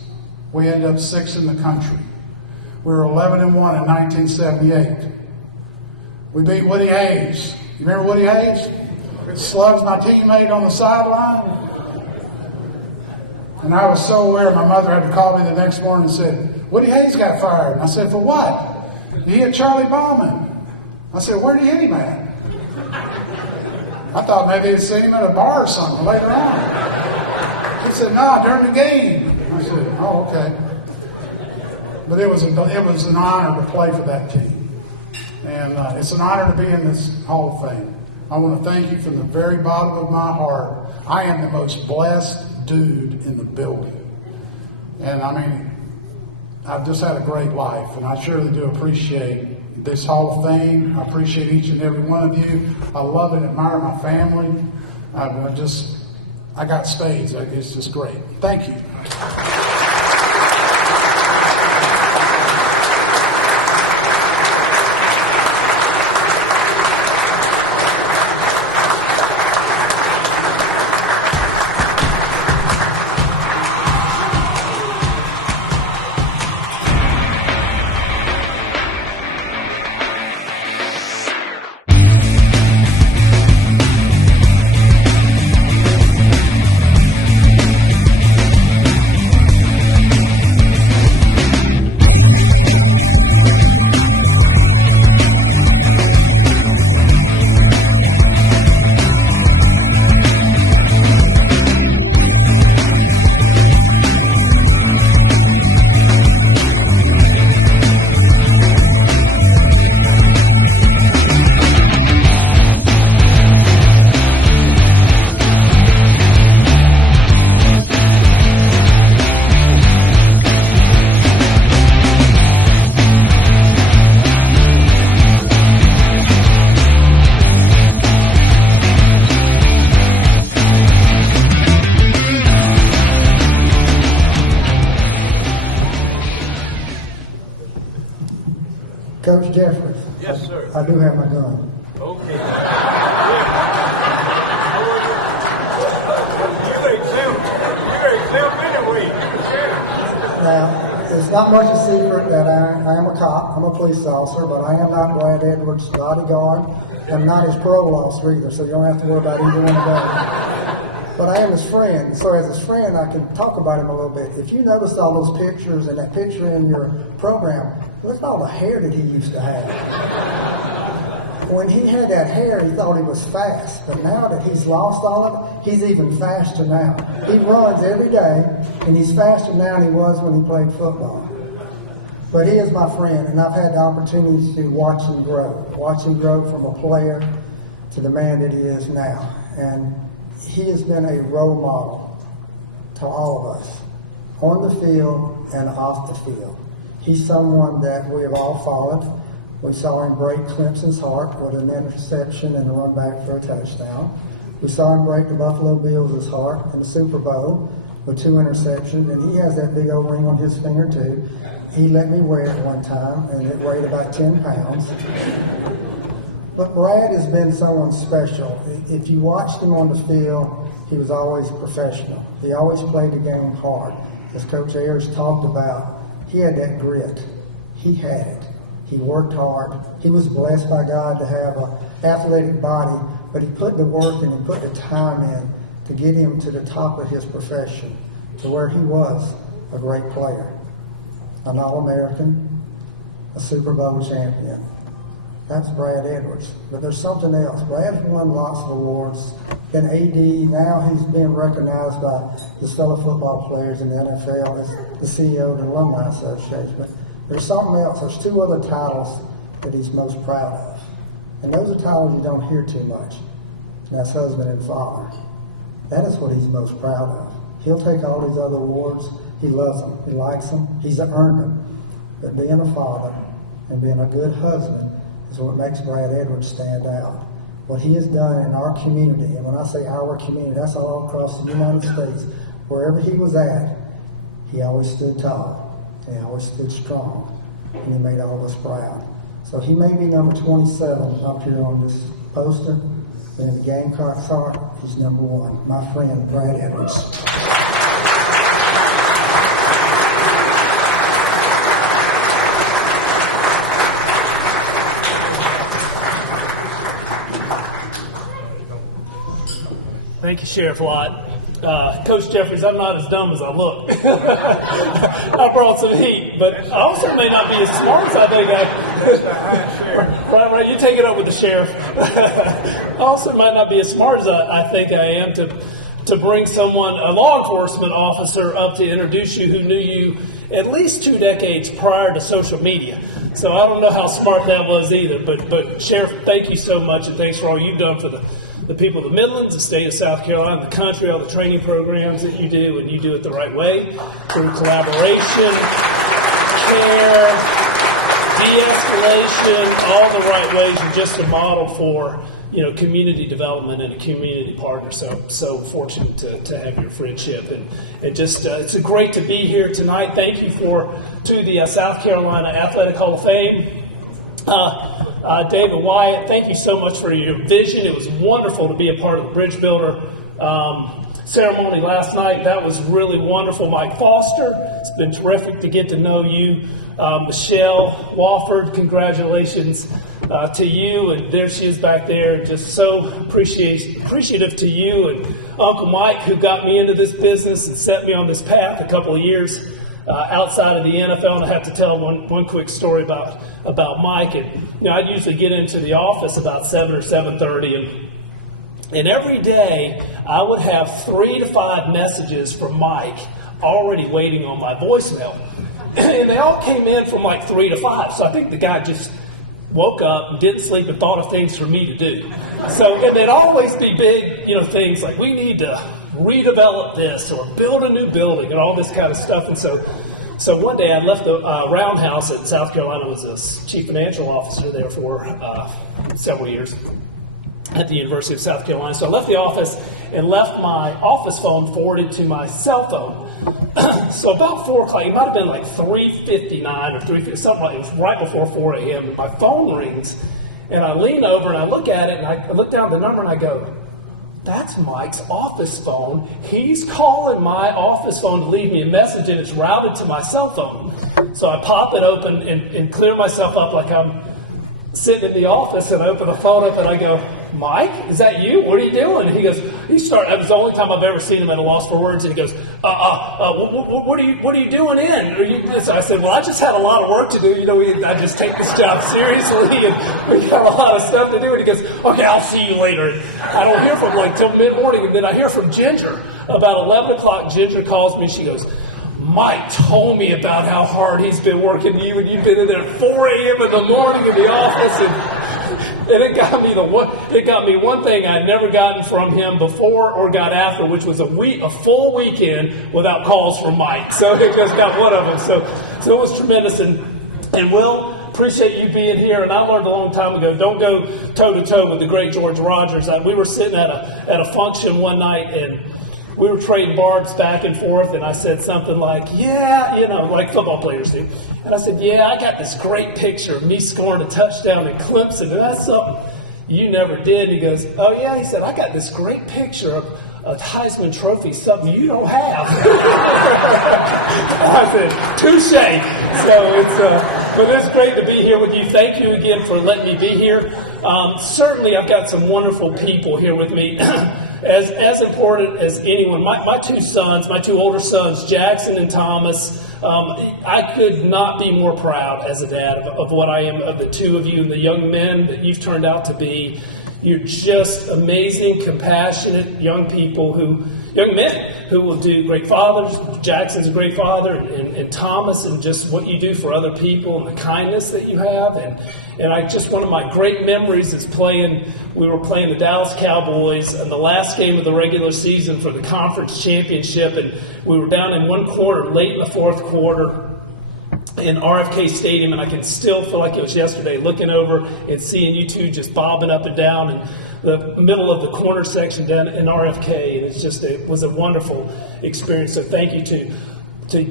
We ended up 6th in the country. We were 11-1 in 1978. We beat Woody Hayes. You remember Woody Hayes? Slugs my teammate on the sideline. And I was so aware, my mother had to call me the next morning and said, Woody Hayes got fired. And I said, for what? He hit Charlie Bauman. I said, where did he hit him at? I thought maybe he'd seen him at a bar or something later on. He said, no, during the game. I said, oh, okay. But it was an honor to play for that team. And it's an honor to be in this Hall of Fame. I want to thank you from the very bottom of my heart. I am the most blessed dude in the building. And I mean, I've just had a great life, and I surely do appreciate this Hall of Fame. I appreciate each and every one of you. I love and admire my family. I got spades. It's just great. Thank you. Coach Jeffries. Yes, sir. I do have my gun. Okay. You're exempt anyway. Now, it's not much a secret that I am a cop. I'm a police officer, but I am not Brad Edwards' bodyguard. I'm not his parole officer either, so you don't have to worry about either one of those. But I am his friend, so as his friend, I can talk about him a little bit. If you noticed all those pictures and that picture in your program, look at all the hair that he used to have. when he had that hair, he thought he was fast. But now that he's lost all of it, he's even faster now. He runs every day, and he's faster now than he was when he played football. But he is my friend, and I've had the opportunity to watch him grow from a player to the man that he is now. And he has been a role model to all of us, on the field and off the field. He's someone that we have all followed. We saw him break Clemson's heart with an interception and a run back for a touchdown. We saw him break the Buffalo Bills' heart in the Super Bowl with 2 interceptions, and he has that big old ring on his finger too. He let me wear it one time, and it weighed about 10 pounds. But Brad has been someone special. If you watched him on the field, he was always professional. He always played the game hard. As Coach Ayers talked about, he had that grit. He had it. He worked hard. He was blessed by God to have an athletic body, but he put the work and he put the time in to get him to the top of his profession, to where he was a great player. An All-American, a Super Bowl champion. That's Brad Edwards. But there's something else. Brad's won lots of awards. Been AD. Now he's being recognized by his fellow football players in the NFL as the CEO of the Alumni Association. But there's something else. There's 2 other titles that he's most proud of. And those are titles you don't hear too much. And that's husband and father. That is what he's most proud of. He'll take all these other awards. He loves them. He likes them. He's earned them. But being a father and being a good husband is what makes Brad Edwards stand out. What he has done in our community, and when I say our community, that's all across the United States. Wherever he was at, he always stood tall. And he always stood strong. And he made all of us proud. So he may be number 27 up here on this poster, but in the Gamecock's heart, he's number 1. My friend, Brad Edwards. Thank you, Sherriff Lott. Coach Jeffries, I'm not as dumb as I look. I brought some heat, but I also may not be as smart as I think I right, you take it up with the sheriff. I also might not be as smart as I think I am to bring someone, a law enforcement officer, up to introduce you who knew you at least 2 decades prior to social media. So I don't know how smart that was either, but Sheriff, thank you so much, and thanks for all you've done for the people of the Midlands, the state of South Carolina, the country, all the training programs that you do, and you do it the right way, through collaboration, care, de-escalation, all the right ways, and just a model for, community development and a community partner. So fortunate to have your friendship, and just it's great to be here tonight. Thank you to the South Carolina Athletic Hall of Fame. David Wyatt, thank you so much for your vision. It was wonderful to be a part of the Bridge Builder ceremony last night. That was really wonderful. Mike Foster, it's been terrific to get to know you. Michelle Wolfert, congratulations to you. And there she is back there. Just so appreciative to you and Uncle Mike, who got me into this business and set me on this path a couple of years outside of the NFL. And I have to tell one quick story about Mike. And I'd usually get into the office about 7 or 7:30, and every day I would have 3 to 5 messages from Mike already waiting on my voicemail. And they all came in from like 3 to 5. So I think the guy just woke up and didn't sleep and thought of things for me to do. So and they'd always be big, things like we need to redevelop this or build a new building and all this kind of stuff. And so one day I left the Roundhouse in South Carolina, was a chief financial officer there for several years at the University of South Carolina. So I left the office and left my office phone forwarded to my cell phone. So about 4 o'clock, it might have been like 3:59 or 3:50, something like it was right before 4 a.m. My phone rings, and I lean over and I look at it, and I look down at the number and I go, that's Mike's office phone. He's calling my office phone to leave me a message, and it's routed to my cell phone. So I pop it open and clear myself up like I'm sitting in the office, and I open the phone up and I go, Mike, is that you? What are you doing? And he goes, that was the only time I've ever seen him at a loss for words. And he goes, what are you doing in? So I said, well, I just had a lot of work to do. I just take this job seriously, and we got a lot of stuff to do. And he goes, okay, I'll see you later. And I don't hear from him till mid-morning, and then I hear from Ginger. About 11 o'clock, Ginger calls me. She goes, Mike told me about how hard he's been working you, and you've been in there at 4 a.m. in the morning in the office, and it got me one thing I'd never gotten from him before or got after, which was a full weekend without calls from Mike. So it just got one of them. So it was tremendous. And Will, appreciate you being here. And I learned a long time ago, don't go toe-to-toe with the great George Rogers. We were sitting at a function one night, and we were trading barbs back and forth, and I said something like, like football players do. And I said, I got this great picture of me scoring a touchdown in Clemson, and that's something you never did. And he goes, oh, yeah? He said, I got this great picture of a Heisman Trophy, something you don't have. I said, touche. But it's great to be here with you. Thank you again for letting me be here. Certainly, I've got some wonderful people here with me. As important as anyone, my two older sons, Jackson and Thomas, I could not be more proud as a dad of what I am, of the two of you and the young men that you've turned out to be. You're just amazing, compassionate young men who will do great fathers. Jackson's a great father, and Thomas, and just what you do for other people and the kindness that you have. And one of my great memories is we were playing the Dallas Cowboys in the last game of the regular season for the conference championship, and we were down in one quarter, late in the fourth quarter, in RFK Stadium, and I can still feel like it was yesterday, looking over and seeing you two just bobbing up and down in the middle of the corner section down in RFK, and it was a wonderful experience. So thank you to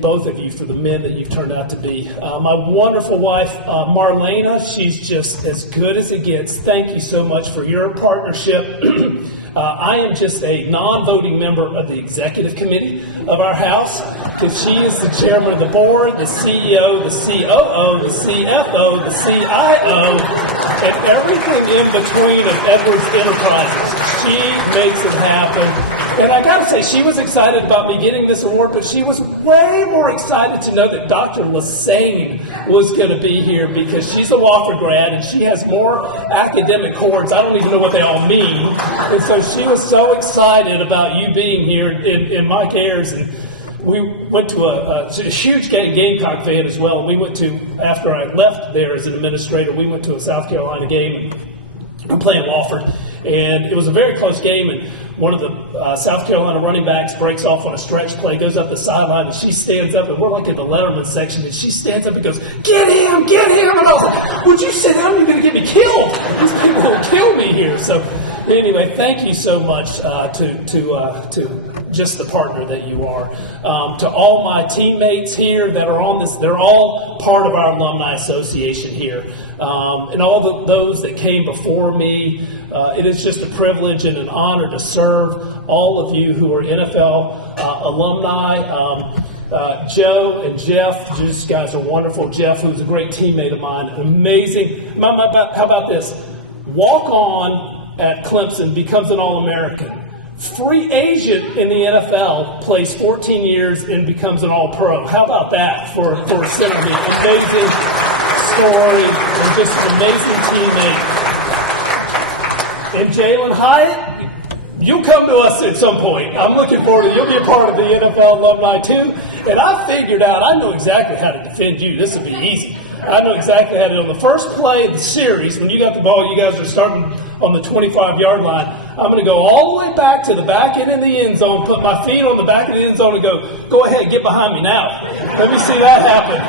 both of you for the men that you've turned out to be. My wonderful wife, Marlena, she's just as good as it gets. Thank you so much for your partnership. I am just a non-voting member of the executive committee of our house, because she is the chairman of the board, the CEO, the COO, the CFO, the CIO, and everything in between of Edwards Enterprises. She makes it happen. And I got to say, she was excited about me getting this award, but she was way more excited to know that Dr. Lesesne was going to be here, because she's a Wofford grad and she has more academic chords. I don't even know what they all mean. And so she was so excited about you being here in Mike Ayers. And we went to a huge Gamecock fan as well. We went to, after I left there as an administrator, we went to a South Carolina game. I'm playing Wofford. And it was a very close game, and one of the South Carolina running backs breaks off on a stretch play, goes up the sideline, and she stands up, and we're like in the Letterman section, and she stands up and goes, get him! And I was like, would you sit down? You're going to get me killed. These people will kill me here. So anyway, thank you so much to just the partner that you are. To all my teammates here that are on this, they're all part of our alumni association here. And all those that came before me, it is just a privilege and an honor to serve all of you who are NFL alumni. Joe and Jeff, these guys are wonderful. Jeff, who's a great teammate of mine, amazing. How about this? Walk on at Clemson, becomes an All-American. Free agent in the NFL, plays 14 years and becomes an All-Pro. How about that for center? Amazing story and just an amazing teammate. And Jalin Hyatt, you'll come to us at some point. I'm looking forward to it. You'll be a part of the NFL alumni too. And I figured out, I know exactly how to defend you. This will be easy. I know exactly how to do it. On the first play of the series, when you got the ball, you guys are starting on the 25-yard line. I'm going to go all the way back to the back end in the end zone, put my feet on the back of the end zone and go ahead, get behind me now. Let me see that happen.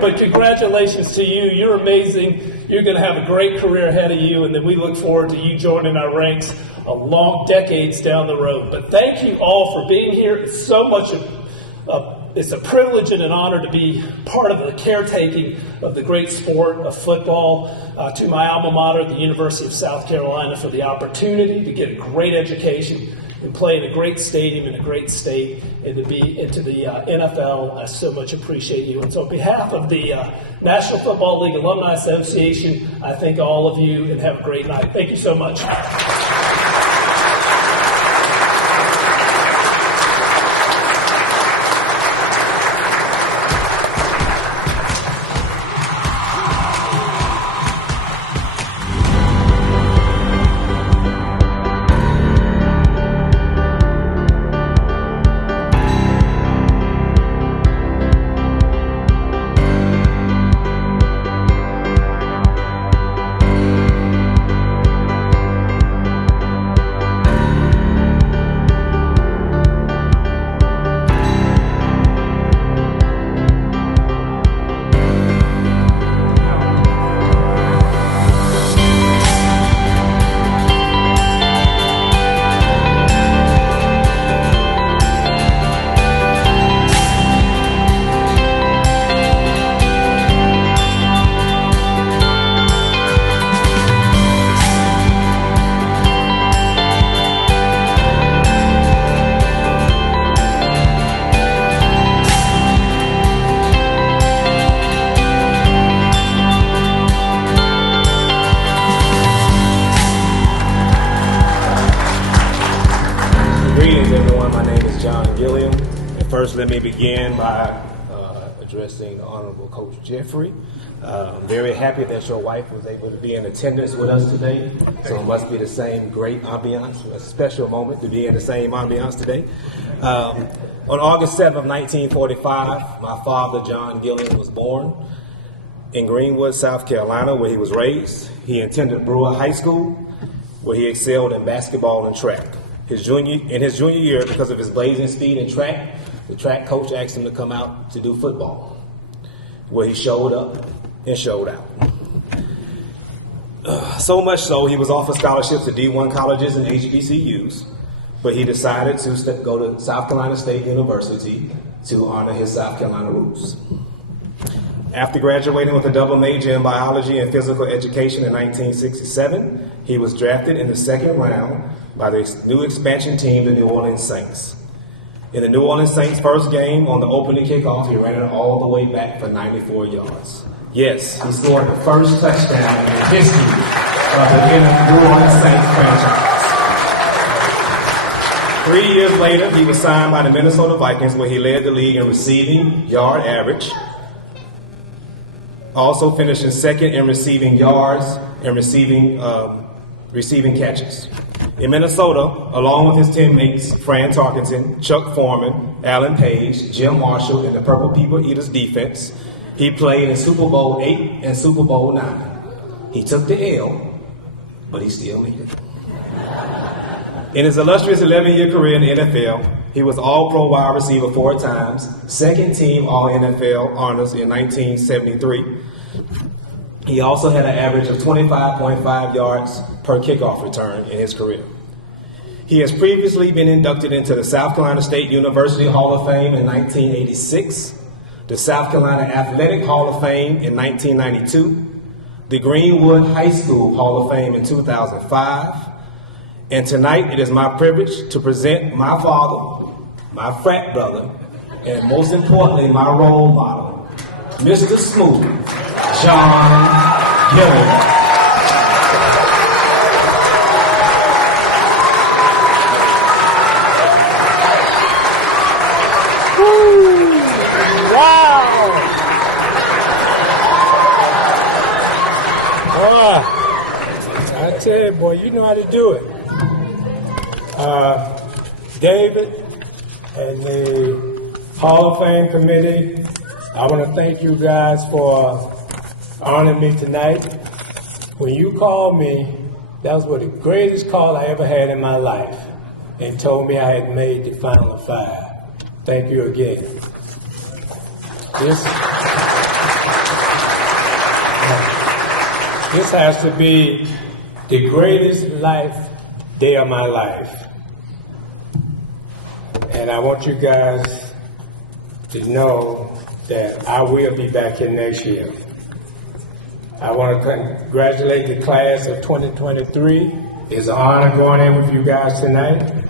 But congratulations to you. You're amazing. You're going to have a great career ahead of you, and then we look forward to you joining our ranks decades down the road. But thank you all for being here. It's so much it's a privilege and an honor to be part of the caretaking of the great sport of football. To my alma mater, the University of South Carolina, for the opportunity to get a great education, and play in a great stadium in a great state, and to be into the NFL. I so much appreciate you. And so on behalf of the National Football League Alumni Association, I thank all of you and have a great night. Thank you so much. First, let me begin by addressing the Honorable Coach Jeffrey. I'm very happy that your wife was able to be in attendance with us today. So it must be the same great ambiance, a special moment to be in the same ambiance today. On August 7th, 1945, my father, John Gilliam, was born in Greenwood, South Carolina, where he was raised. He attended Brewer High School, where he excelled in basketball and track. In his junior year, because of his blazing speed in track, the track coach asked him to come out to do football, where he showed up and showed out. So much so, he was offered scholarships to D1 colleges and HBCUs, but he decided to go to South Carolina State University to honor his South Carolina roots. After graduating with a double major in biology and physical education in 1967, he was drafted in the second round by the new expansion team, the New Orleans Saints. In the New Orleans Saints' first game on the opening kickoff, he ran it all the way back for 94 yards. Yes, he scored the first touchdown in the history of the New Orleans Saints franchise. 3 years later, he was signed by the Minnesota Vikings, where he led the league in receiving yard average, also finishing second in receiving yards and receiving catches. In Minnesota, along with his teammates Fran Tarkenton, Chuck Foreman, Alan Page, Jim Marshall, and the Purple People Eaters defense, he played in Super Bowl VIII and Super Bowl IX. He took the L, but he still made it. In his illustrious 11-year career in the NFL, he was All-Pro wide receiver 4 times, second team All-NFL honors in 1973. He also had an average of 25.5 yards per kickoff return in his career. He has previously been inducted into the South Carolina State University Hall of Fame in 1986, the South Carolina Athletic Hall of Fame in 1992, the Greenwood High School Hall of Fame in 2005, and tonight it is my privilege to present my father, my frat brother, and most importantly, my role model, Mr. Smooth, John Gilliam. I tell you, boy, you know how to do it. David and the Hall of Fame committee, I want to thank you guys for honoring me tonight. When you called me, that was the greatest call I ever had in my life, and told me I had made the final 5. Thank you again. This has to be the greatest day of my life. And I want you guys to know that I will be back here next year. I want to congratulate the class of 2023. It's an honor going in with you guys tonight.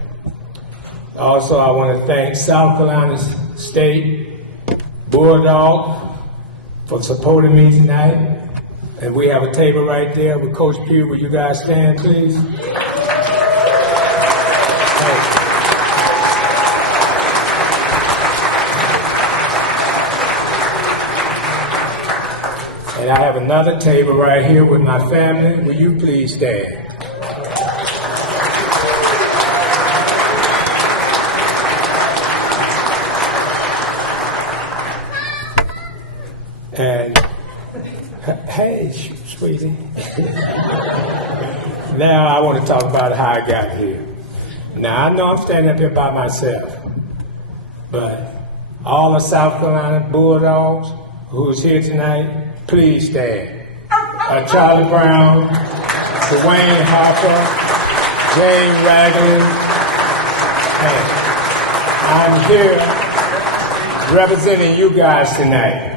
Also, I want to thank South Carolina State Bulldog for supporting me tonight. And we have a table right there with Coach Pugh. Will you guys stand, please? And I have another table right here with my family. Will you please stand? And hey, sweetie. Now I want to talk about how I got here. Now I know I'm standing up here by myself, but all the South Carolina Bulldogs who's here tonight, please stand. Charlie Brown, Dwayne Harper, Jane Ragland. I'm here representing you guys tonight.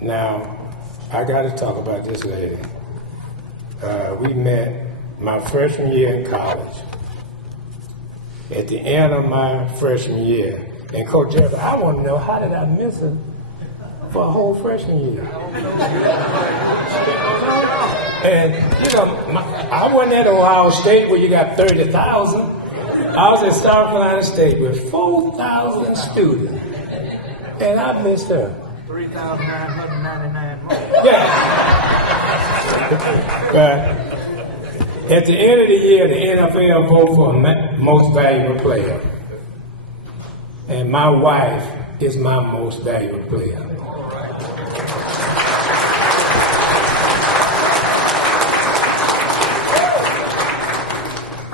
Now, I got to talk about this lady. We met my freshman year in college. At the end of my freshman year, and Coach Jeffries, I want to know, how did I miss her for a whole freshman year? And, you know, I wasn't at Ohio State where you got 30,000. I was at South Carolina State with 4,000 students, and I missed her. 3,999 more. Yeah. But at the end of the year, the NFL voted for most valuable player. And my wife is my most valuable player.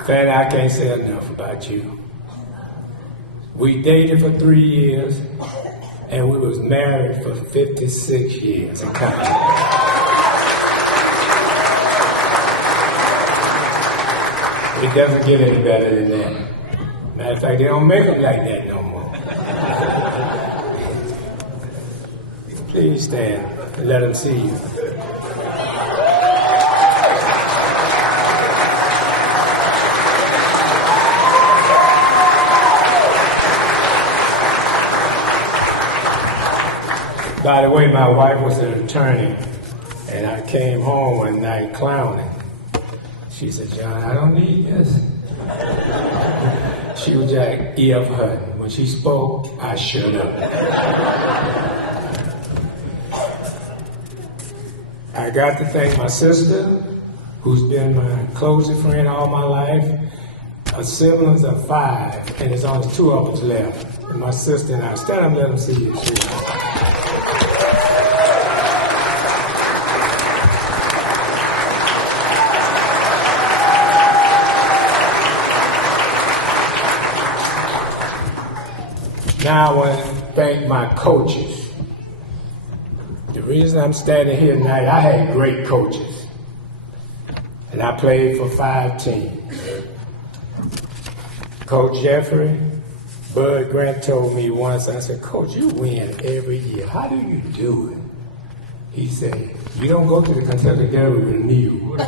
Fanny, I can't say enough about you. We dated for 3 years, and we was married for 56 years and counting. It doesn't get any better than that. Matter of fact, they don't make them like that no more. Please stand and let them see you. By the way, my wife was an attorney, and I came home one night clowning. She said, "John, I don't need this." She was like E.F. Hutton. When she spoke, I shut up. I got to thank my sister, who's been my closest friend all my life. Our siblings are 5, and there's only 2 of us left. And my sister and I. Stand up and let them see you. Now I want to thank my coaches. The reason I'm standing here tonight, I had great coaches. And I played for 5 teams. Coach Jeffrey, Bud Grant told me once, I said, "Coach, you win every year. How do you do it?" He said, "You don't go to the Kentucky Derby with a mule."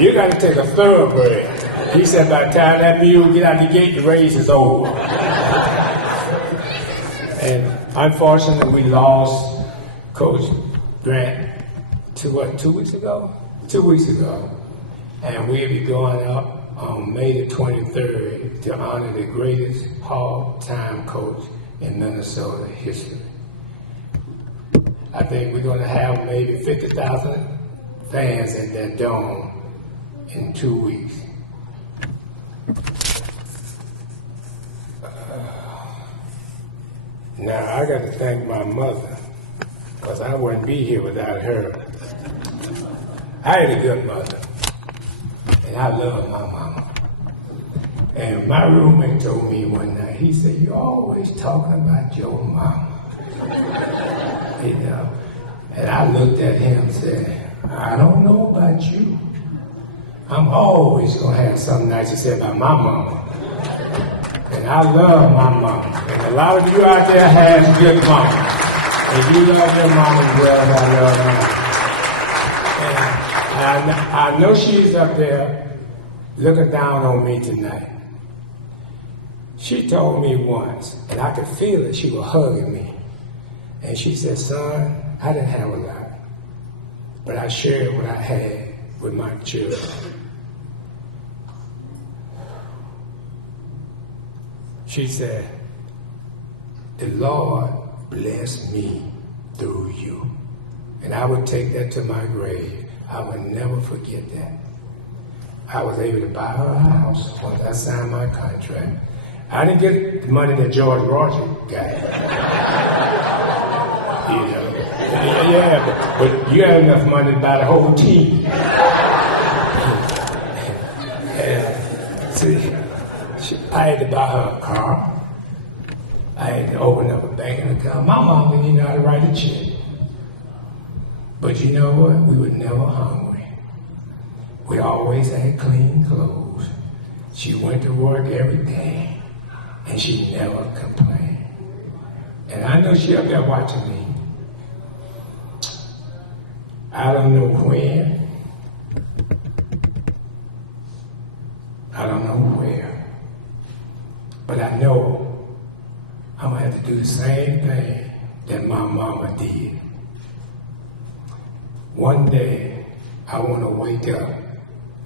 You got to take a thoroughbred. He said, by the time that mule get out the gate, the race is over. And unfortunately, we lost Coach Grant to 2 weeks ago? 2 weeks ago. And we'll be going up on May the 23rd to honor the greatest all-time coach in Minnesota history. I think we're going to have maybe 50,000 fans in that dome in 2 weeks. Now, I got to thank my mother, because I wouldn't be here without her. I had a good mother, and I love my mama. And my roommate told me one night, he said, "You're always talking about your mama." You know, and I looked at him and said, "I don't know about you. I'm always going to have something nice to say about my mama. And I love my mama. And a lot of you out there have good mama. And you love your mom as well as I love mine. And I know she's up there looking down on me tonight. She told me once, and I could feel it, she was hugging me. And she said, son, I didn't have a lot, but I shared what I had with my children. She said, the Lord blessed me through you. And I would take that to my grave. I would never forget that. I was able to buy her a house once I signed my contract. I didn't get the money that George Rogers got. Yeah, but you had enough money to buy the whole team. And see, I had to buy her a car. I had to open up a banking account. My mom didn't even know how to write a check. But you know what? We were never hungry. We always had clean clothes. She went to work every day, and she never complained. And I know she up there watching me. I don't know when. I don't know where. But I know I'm going to have to do the same thing that my mama did. One day, I want to wake up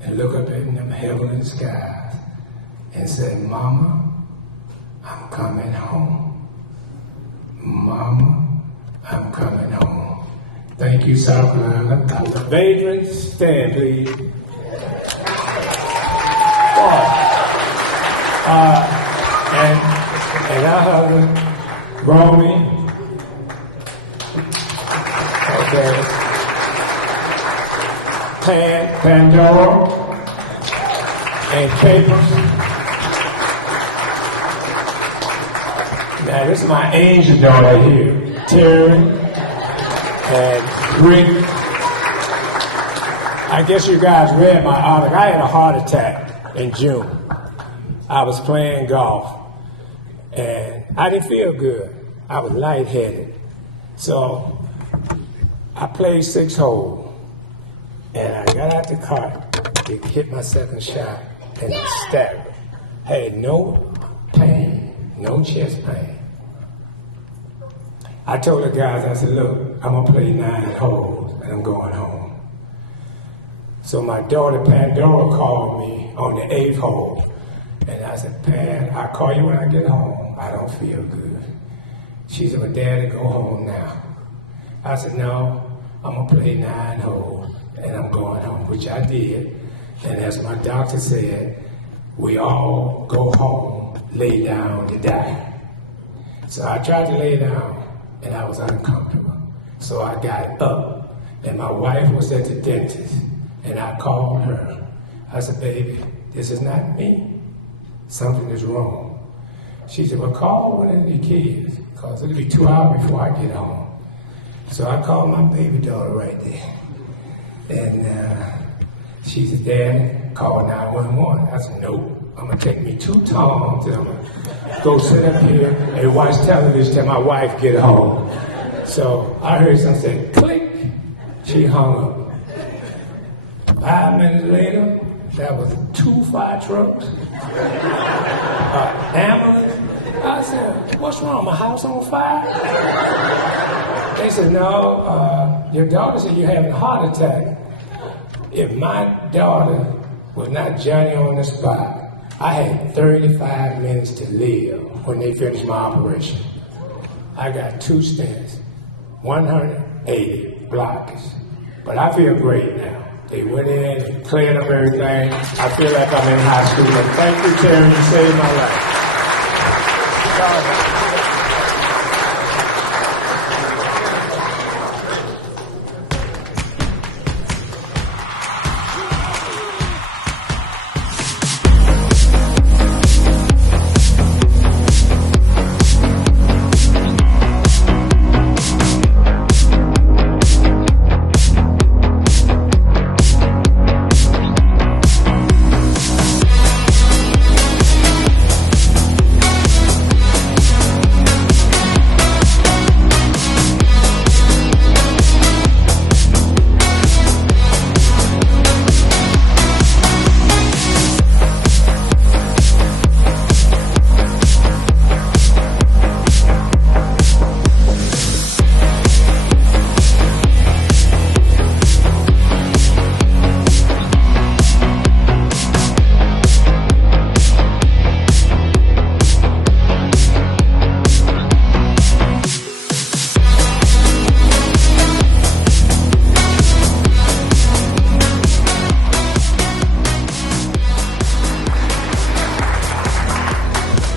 and look up in them heavenly skies and say, Mama, I'm coming home. Mama, I'm coming home. Thank you, South Carolina. Vagrant, stand, please. And our husband, Romy. Okay. Pandora and Capers. Now this is my angel daughter here, Terry and Rick. I guess you guys read my article. I had a heart attack in June. I was playing golf and I didn't feel good. I was lightheaded. So I played 6 holes. And I got out the cart to hit my second shot, and I staggered. I had no pain, no chest pain. I told the guys, I said, look, I'm going to play 9 holes, and I'm going home. So my daughter, Pandora, called me on the 8th hole. And I said, Pan, I'll call you when I get home. I don't feel good. She said, well, Daddy, go home now. I said, no, I'm going to play 9 holes. And I'm going home, which I did. And as my doctor said, we all go home, lay down to die. So I tried to lay down, and I was uncomfortable. So I got up, and my wife was at the dentist, and I called her. I said, baby, this is not me. Something is wrong. She said, well, call one of the kids, because it'll be 2 hours before I get home. So I called my baby daughter right there. And she said, Dad, call 911. I said, no, I'm going to take me 2 times and I'm going to go sit up here and watch television till my wife get home. So I heard something say, click. She hung up. 5 minutes later, that was 2 fire trucks, ambulance. I said, what's wrong? My house on fire? They said, no, your daughter said you're having a heart attack. If my daughter was not Johnny on the spot, I had 35 minutes to live when they finished my operation. I got 2 stents, 180 blockers. But I feel great now. They went in and cleared up everything. I feel like I'm in high school. And thank you, Terry, you saved my life.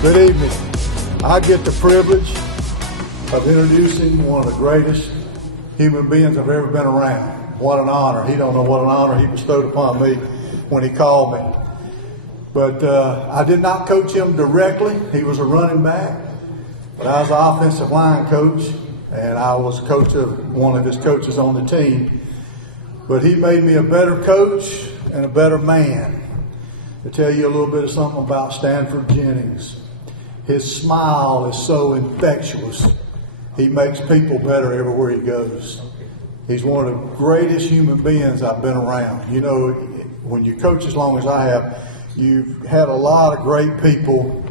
Good evening. I get the privilege of introducing one of the greatest human beings I've ever been around. What an honor. He don't know what an honor he bestowed upon me when he called me. But I did not coach him directly. He was a running back. But I was the offensive line coach, and I was coach of one of his coaches on the team. But he made me a better coach and a better man. To tell you a little bit of something about Stanford Jennings. His smile is so infectious. He makes people better everywhere he goes. He's one of the greatest human beings I've been around. You know, when you coach as long as I have, you've had a lot of great people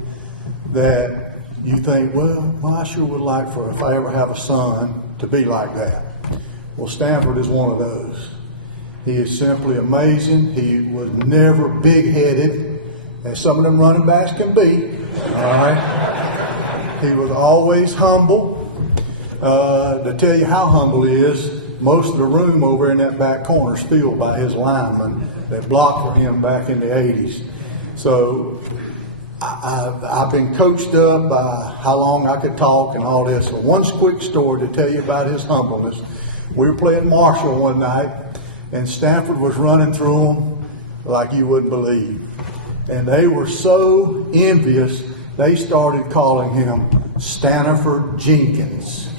that you think, well, I sure would like for, if I ever have a son, to be like that. Well, Stanford is one of those. He is simply amazing. He was never big-headed, as some of them running backs can be. All right. He was always humble. To tell you how humble he is, most of the room over in that back corner is filled by his linemen that blocked for him back in the 80s. So I've been coached up by how long I could talk and all this. So one quick story to tell you about his humbleness. We were playing Marshall one night, and Stanford was running through them like you wouldn't believe. And they were so envious, they started calling him Stanford Jenkins.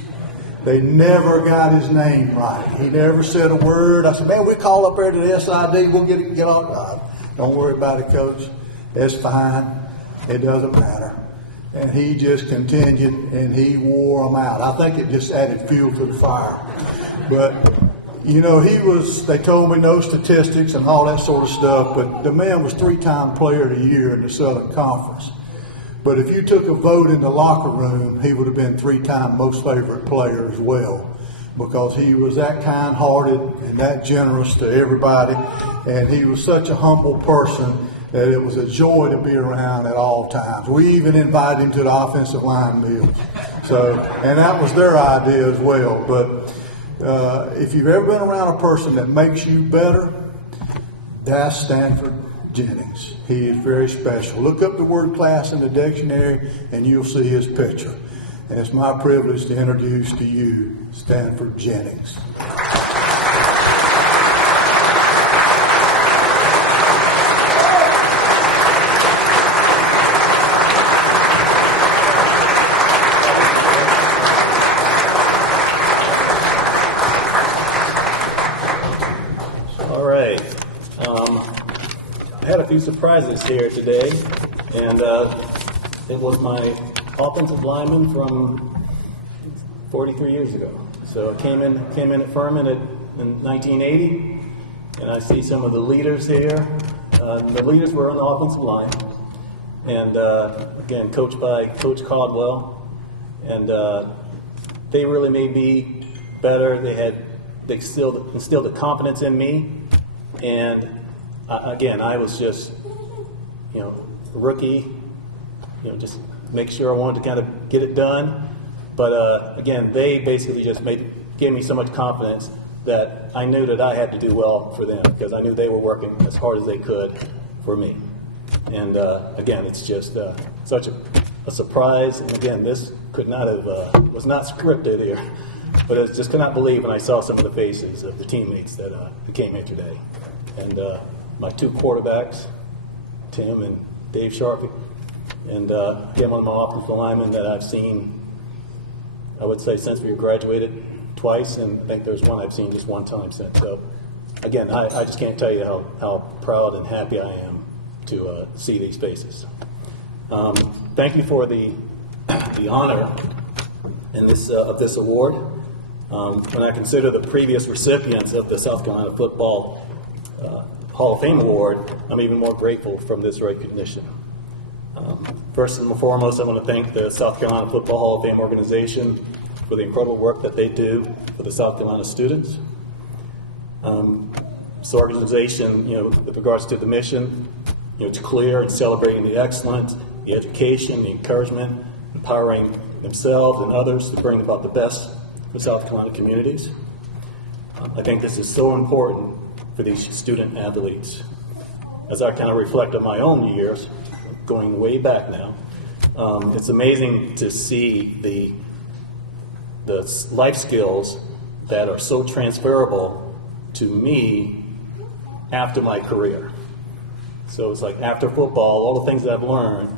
They never got his name right. He never said a word. I said, man, we call up there to the SID. We'll get on. Don't worry about it, Coach. It's fine. It doesn't matter. And he just continued, and he wore them out. I think it just added fuel to the fire. But, you know, they told me no statistics and all that sort of stuff, but the man was 3-time player of the year in the Southern Conference. But if you took a vote in the locker room, he would have been 3-time most favorite player as well, because he was that kind-hearted and that generous to everybody, and he was such a humble person that it was a joy to be around at all times. We even invited him to the offensive line meals. And that was their idea as well. But if you've ever been around a person that makes you better, that's Stanford Jennings. He is very special. Look up the word class in the dictionary and you'll see his picture. And it's my privilege to introduce to you Stanford Jennings. I had a few surprises here today, and it was my offensive lineman from 43 years ago. So I came in at Furman in 1980, and I see some of the leaders here. The leaders were on the offensive line, and again, coached by Coach Caldwell, and they really made me better. They instilled the confidence in me, and again, I was just, a rookie, just make sure I wanted to kind of get it done. But again, they basically just gave me so much confidence that I knew that I had to do well for them, because I knew they were working as hard as they could for me. And again, it's just such a surprise. And again, this was not scripted here, but I just could not believe when I saw some of the faces of the teammates that came here today. And my 2 quarterbacks, Tim and Dave Sharpie, and again, one of my offensive linemen that I've seen, I would say, since we graduated twice, and I think there's one I've seen just one time since. So again, I just can't tell you how proud and happy I am to see these faces. Thank you for the honor in of this award. When I consider the previous recipients of the South Carolina Football Hall of Fame Award, I'm even more grateful from this recognition. First and foremost, I want to thank the South Carolina Football Hall of Fame organization for the incredible work that they do for the South Carolina students. This organization, with regards to the mission, it's clear in celebrating the excellence, the education, the encouragement, empowering themselves and others to bring about the best for South Carolina communities. I think this is so important for these student athletes. As I kind of reflect on my own years, going way back now, It's amazing to see the life skills that are so transferable to me after my career. So it's like after football, all the things that I've learned,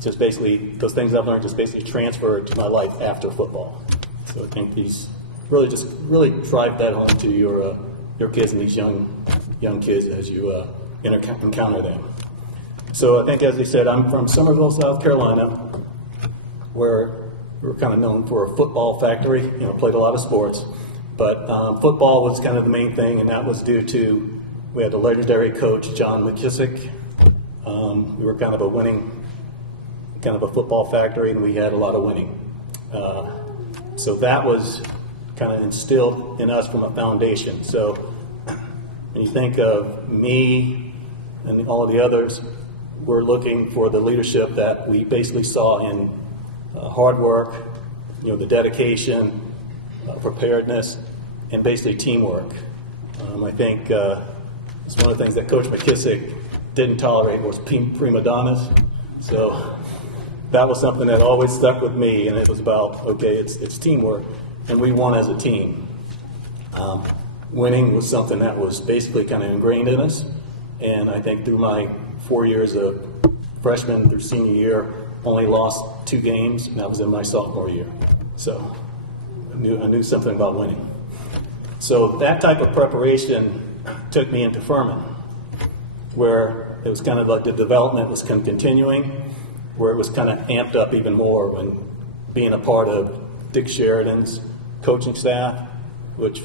just basically, those things I've learned just basically transferred to my life after football. So I think these really drive that home to your kids and these young kids as you encounter them. So I think, as they said, I'm from Summerville, South Carolina, where we're kind of known for a football factory. Played a lot of sports, but football was kind of the main thing, and that was due to we had a legendary coach, John McKissick. We were kind of a football factory, and we had a lot of winning. So that was kind of instilled in us from a foundation. So when you think of me and all of the others, we're looking for the leadership that we basically saw in hard work, the dedication, preparedness, and basically teamwork. I think it's one of the things that Coach McKissick didn't tolerate was prima donnas. So that was something that always stuck with me, and it was about, okay, it's teamwork, and we won as a team. Winning was something that was basically kind of ingrained in us, and I think through my 4 years of freshman through senior year, only lost 2 games, and that was in my sophomore year. So I knew something about winning. So that type of preparation took me into Furman, where it was kind of like the development was kind of continuing, where it was kind of amped up even more when being a part of Dick Sheridan's coaching staff, which,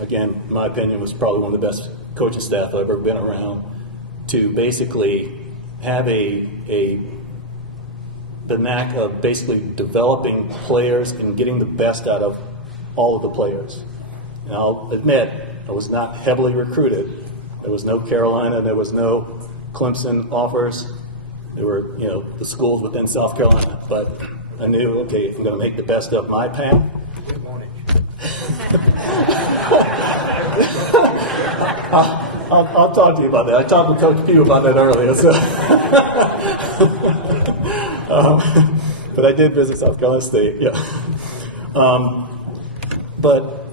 again, in my opinion, was probably one of the best coaching staff I've ever been around, to basically have the knack of basically developing players and getting the best out of all of the players. And I'll admit, I was not heavily recruited. There was no Carolina, there was no Clemson offers. There were, the schools within South Carolina, but I knew, okay, if I'm going to make the best of my path. Good morning. I'll talk to you about that. I talked with Coach Pugh about that earlier. So. But I did visit South Carolina State, yeah. But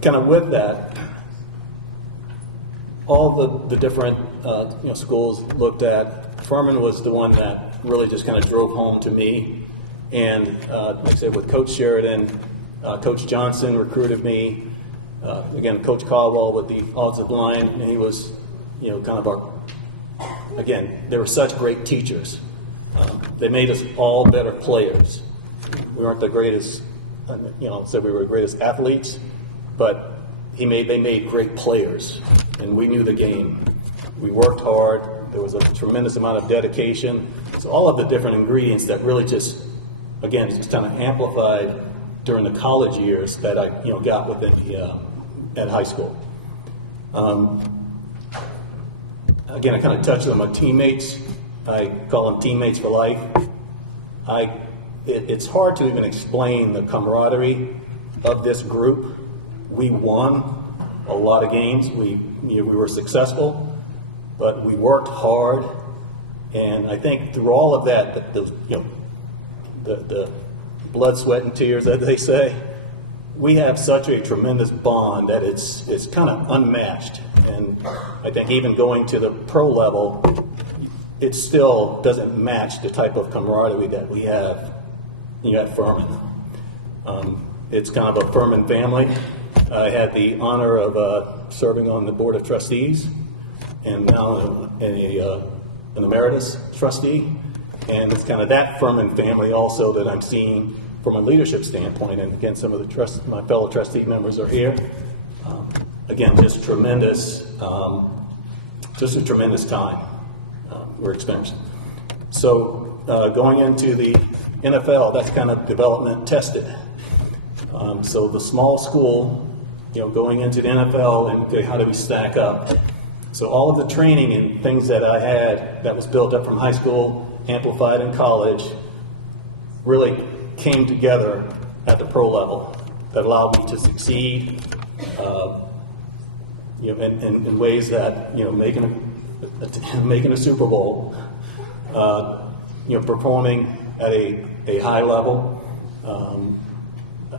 kind of with that, all the different schools looked at. Furman was the one that really just kind of drove home to me. And like I said, with Coach Sheridan, Coach Johnson recruited me. Again, Coach Caldwell with the offensive line, and he was, they were such great teachers. They made us all better players. We weren't the greatest, said we were the greatest athletes, but they made great players, and we knew the game. We worked hard. There was a tremendous amount of dedication. So all of the different ingredients that really just kind of amplified during the college years that I, got within at high school. Again, I kind of touched on my teammates. I call them teammates for life. It's hard to even explain the camaraderie of this group. We won a lot of games. We were successful, but we worked hard. And I think through all of that, the blood, sweat, and tears, as they say, we have such a tremendous bond that it's kind of unmatched. And I think even going to the pro level, it still doesn't match the type of camaraderie that we have at Furman. It's kind of a Furman family. I had the honor of serving on the Board of Trustees, and now an emeritus trustee. And it's kind of that Furman family also that I'm seeing from a leadership standpoint. And again, some of my fellow trustee members are here. Again, just a tremendous time we're experiencing. So going into the NFL, that's kind of development tested. So the small school, going into the NFL, and okay, how do we stack up? So all of the training and things that I had that was built up from high school, amplified in college, really came together at the pro level that allowed me to succeed in ways that making a Super Bowl, performing at a high level.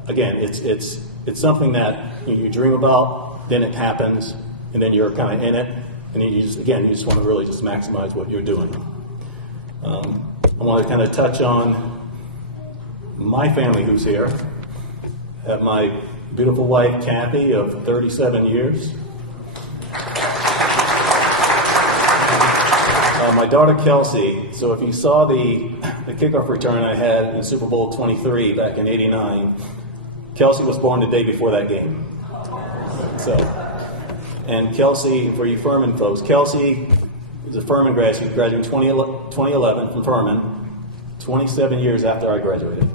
Again, it's something that you dream about, then it happens, and then you're kind of in it, and then you just want to really just maximize what you're doing. I want to kind of touch on my family who's here. I have my beautiful wife, Kathy, of 37 years. My daughter, Kelsey. So if you saw the kickoff return I had in Super Bowl 23 back in '89, Kelsey was born the day before that game. So, and Kelsey, for you Furman folks, Kelsey is a Furman graduate. She graduated 2011 from Furman, 27 years after I graduated.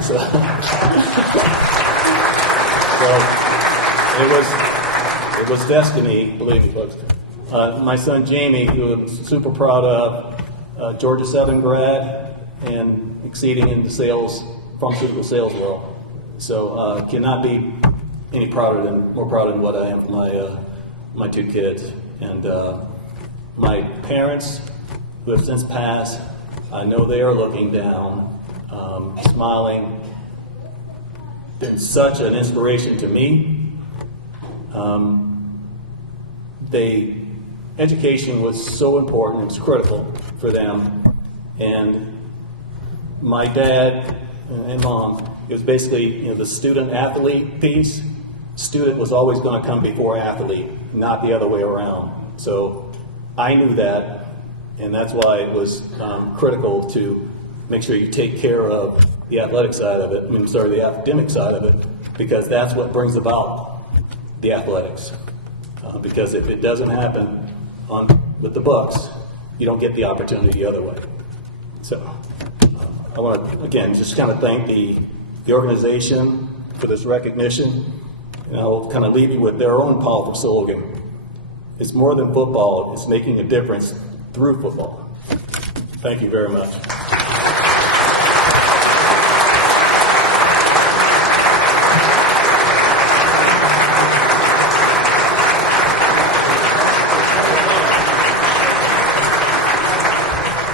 So, it was destiny, believe me, folks. My son Jamie, who I'm super proud of, Georgia Southern grad and exceeding in the pharmaceutical sales world. So cannot be more prouder than what I am for my two kids. And my parents, who have since passed, I know they are looking down, smiling. Been such an inspiration to me. Education was so important, it was critical for them. And my dad and mom, it was basically the student-athlete piece. Student was always going to come before athlete, not the other way around. So I knew that, and that's why it was critical to make sure you take care of the athletic side of it, the academic side of it, because that's what brings about the athletics. Because if it doesn't happen with the Bucks, you don't get the opportunity the other way. So I want to, again, just kind of thank the organization for this recognition, and I'll kind of leave you with their own powerful slogan. It's more than football, it's making a difference through football. Thank you very much.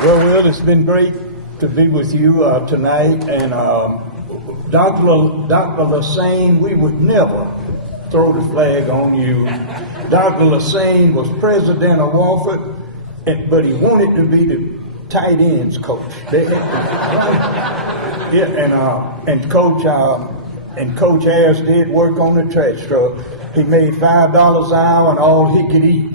Well, Will, it's been great to be with you tonight, and Dr. Lesesne, we would never throw the flag on you. Dr. Lesesne was president of Wofford, but he wanted to be the tight ends coach. And Coach Ayers did work on the trash truck. He made $5 an hour and all he could eat.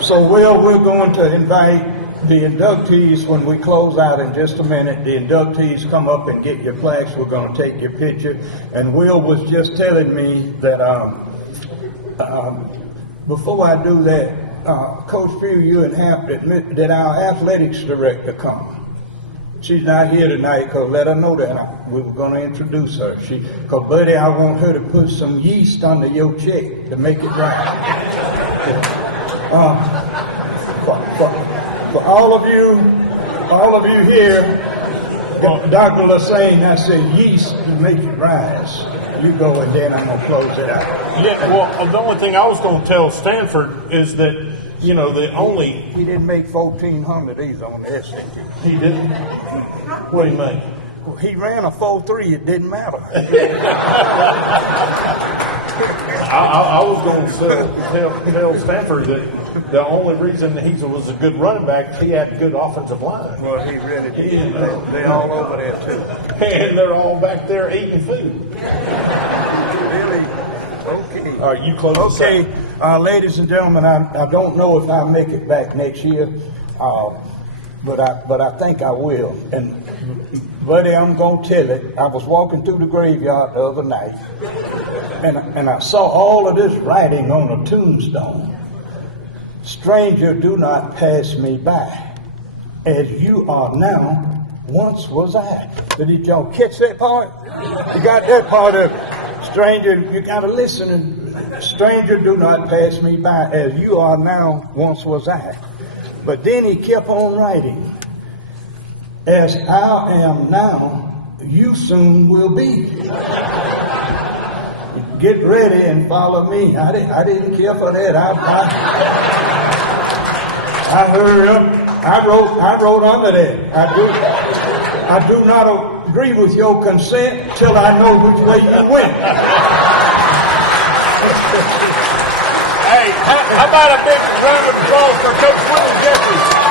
So Will, we're going to invite the inductees when we close out in just a minute. The inductees come up and get your plaques. We're going to take your picture. And Will was just telling me that before I do that, Coach Few, you and Hap, that our athletics director come. She's not here tonight, because let her know that we were going to introduce her. Because, buddy, I want her to put some yeast under your check to make it right. For all of you here, Dr. Lesesne, I said yeast to make it rise. You go, and then I'm going to close it out. Yeah, well, the only thing I was going to tell Stanford is that, he didn't make 1,400 of these on the SAT. He didn't? What do you mean? Well, he ran a 4.3, it didn't matter. I was going to tell Stanford that the only reason he was a good running back, he had good offensive line. Well, he really did. They're all over there, too. And they're all back there eating food. Really? Okay. All right, you close this Okay, ladies and gentlemen, I don't know if I'll make it back next year, but I think I will. And, buddy, I'm going to tell it. I was walking through the graveyard the other night, and I saw all of this writing on a tombstone. Stranger, do not pass me by, as you are now, once was I. Did y'all catch that part? You got that part of it. Stranger, you got to listen. Stranger, do not pass me by, as you are now, once was I. But then he kept on writing, as I am now, you soon will be. get ready and follow me. I didn't care for that. I hurried up. I wrote under that. I do not agree with your consent till I know which way you went. Hey, how about a big round of applause for Coach Willie Jeffries?